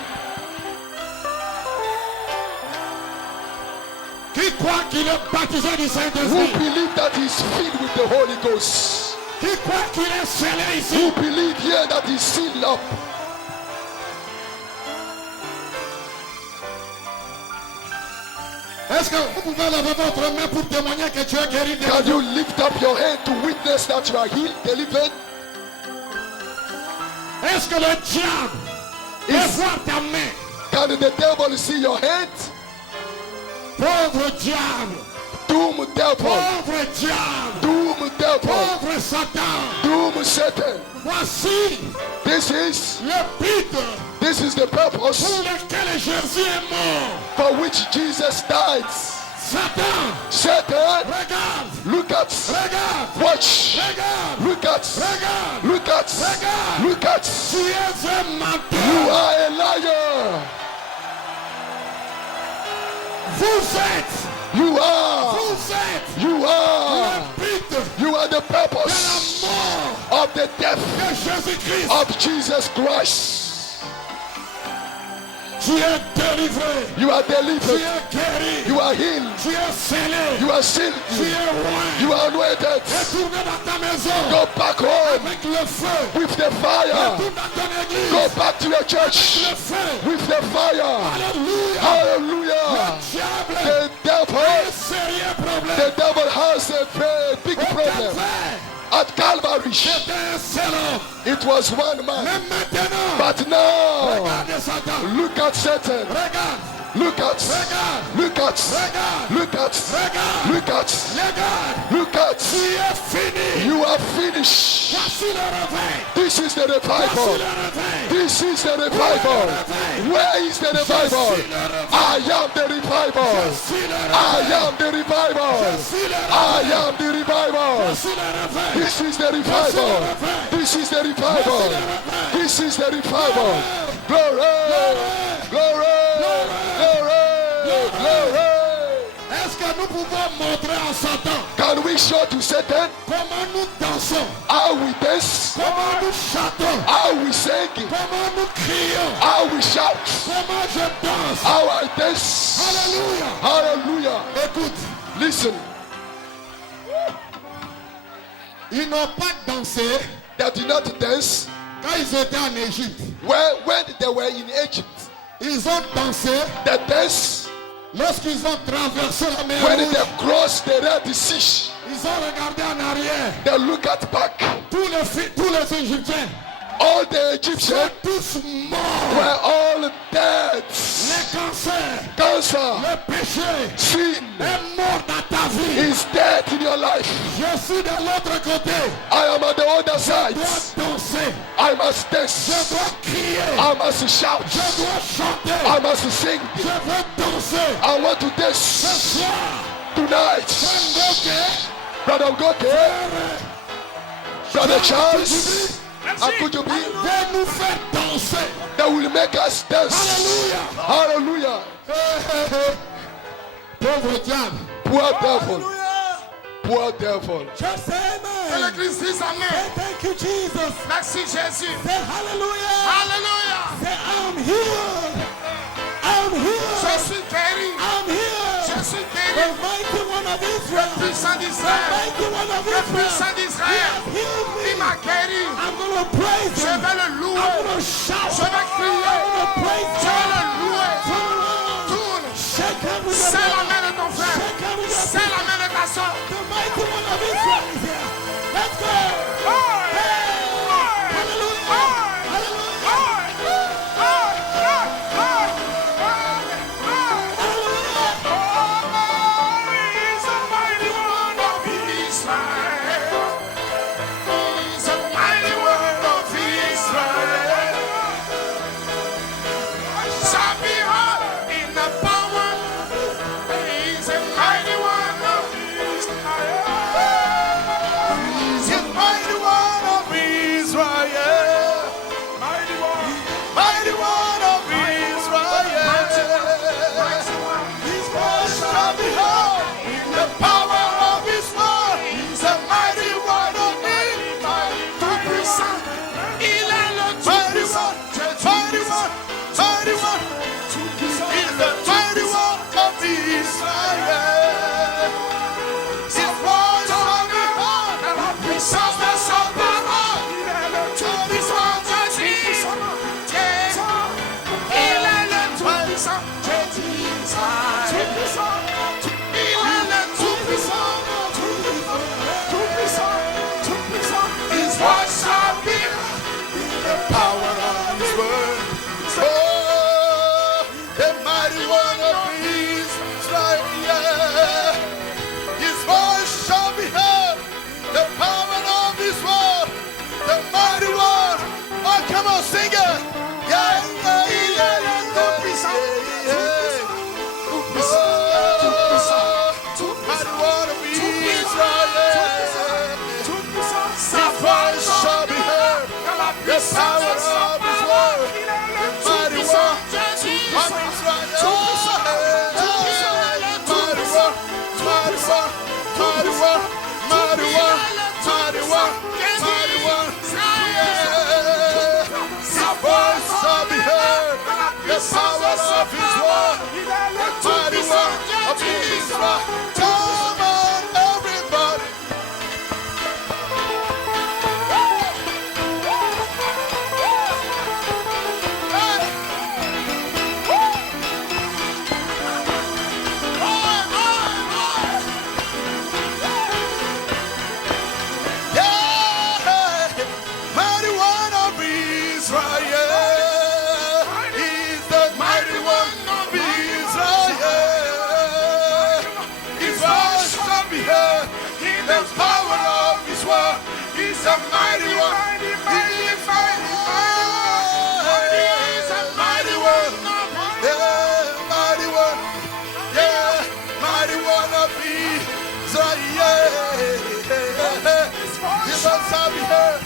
Qui croit qu'il est baptisé du Who Saint-Esprit? believe that he is filled with the Holy Ghost? Qui croit qu'il est scellé Who ici? believe here that he is sealed up? Est-ce que vous pouvez lever votre main pour témoigner que tu es guéri de Can you lift up your hand to witness that you are healed, delivered? Est-ce que le diable peut voir ta main? Can the devil see your hand? Pauvre diable! Doom devil, Pauvre diable! doom devil, Pauvre Satan! doom Satan. Voici This is the purpose pour lequel Jésus est mort. for which Jesus died. Satan! Satan, Regarde! look at, Regarde! watch, Regarde! look at, Regarde! look at, look at. Tu es un You menteur! are a liar. Vous êtes! You are, Vous êtes! you are, Le but you are the de purpose la mort of the death de Jésus-Christ! of Jesus Christ. Tu es délivré! You are Tu delivered. es guéri! You are healed. Tu es scellé! You are sealed. Tu es roi! You are anointed. Retourne dans ta maison Go back home avec le feu! with the fire. Retourne dans ton église Go back to your avec church le feu! with the fire. Alléluia! Hallelujah. Diable! The devil, Sérieux problème! the devil has a very big problem. At Calvary, C'était un seul homme. it was one man. Mais maintenant, But now, regarde Satan. look at Satan. Regarde. Look at. Regarde. Look at. Regarde. Look at. Regarde. Look at. Regarde. Look at. Tu es fini. You are finished. Voici le réveil. This is the revival. Voici le réveil. This is the revival. Where is the revival? I am the revival. Voici le réveil. I am the revival. Voici le I réveil. am the revival. Voici le réveil. This is the revival. This is the revival. This is the revival. Glory. Glory. Glory. Glory. Est-ce que nous pouvons montrer à Satan Can we show to Satan comment nous dansons, how we dance, comment nous chantons, how we sing, comment nous crions, how we shout, comment je danse? how I dance? Alléluia. Hallelujah. Écoute, Listen, ils n'ont pas dansé they did not dance quand ils étaient en Égypte. when they were in Egypt. Ils ont dansé They danced lorsqu'ils ont traversé la mer when Rouge. they crossed the Red Sea. Ils ont regardé en arrière. They look at back. Tous les Égyptiens All the sont Egyptians tous morts. were all dead. Les cancers, Cancer, le péché sin est mort dans ta vie. is dead in your life. Je suis de l'autre côté. I am on the other Je side. dois danser. I must Je dance. dois crier. I must shout. Je dois chanter. I must sing. Je veux danser. I want to Ce dance soir, tonight. Brother Goke, Brother Charles, and could you be? viens nous faire danser. That will make us dance. Alléluia. Hallelujah. Pauvre diable. Poor devil. Poor devil. Just say amen. L'église dit amen. Thank you, Jesus. Merci Jésus. Say hallelujah. Alléluia. Say I'm healed. I'm Je healed. suis guéri. I'm healed. Je suis The guéri. mighty one of Israel. Puissant The d'Israël. mighty one of Le Israel. puissant d'Israël. He has healed me. Il m'a guéri. I'm gonna praise Je him. vais le I'm louer. gonna shout. Je vais crier. I'm gonna praise Je vais le him. louer. Turn around. Tourne. Shake hands with your Serre la brother. main de ton frère. Shake hands with your Serre la main de ta soeur. The mighty one of Israel is here. Let's go. Hey. Hallelujah. Israel is the mighty one of Israel. He's a mighty one. He is mighty. He's a mighty one. Yeah, mighty one. Yeah, mighty one of Israel. Yeah. He must have heard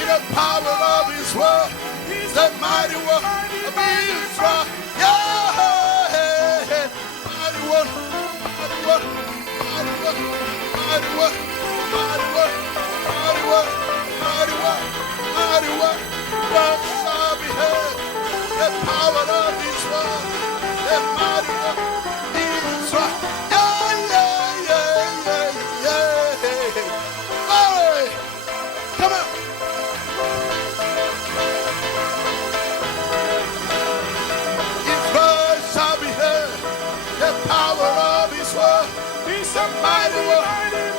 in the power of his word. The mighty one of Israel. Yeah. Mighty one. Mighty one. Mighty one. Mighty one. Mighty one. Mighty one. Mighty one. Mighty one. Must have heard the power of his word. The mighty one of Israel. Yeah, yeah, yeah, yeah, yeah. Glory. Come on. His word shall be heard. The power of his word. He's a mighty one.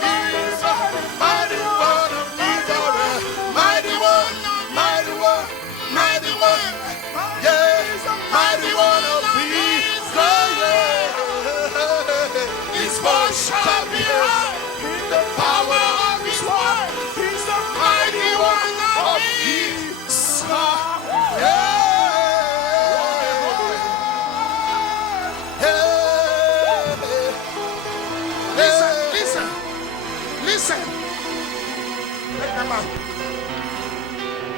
He's a mighty one of Israel. Mighty one. Mighty one. Mighty one. Yeah. Mighty one of Israel. His word shall be heard. The power of his word. He's the mighty one of Israel. Yeah. Listen. Remember,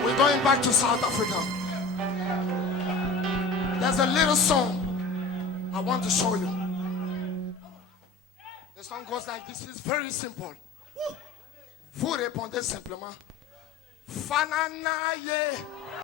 we're going back to South Africa. There's a little song I want to show you. The song goes like this. It's very simple. Vous répondez simplement. Fananaye.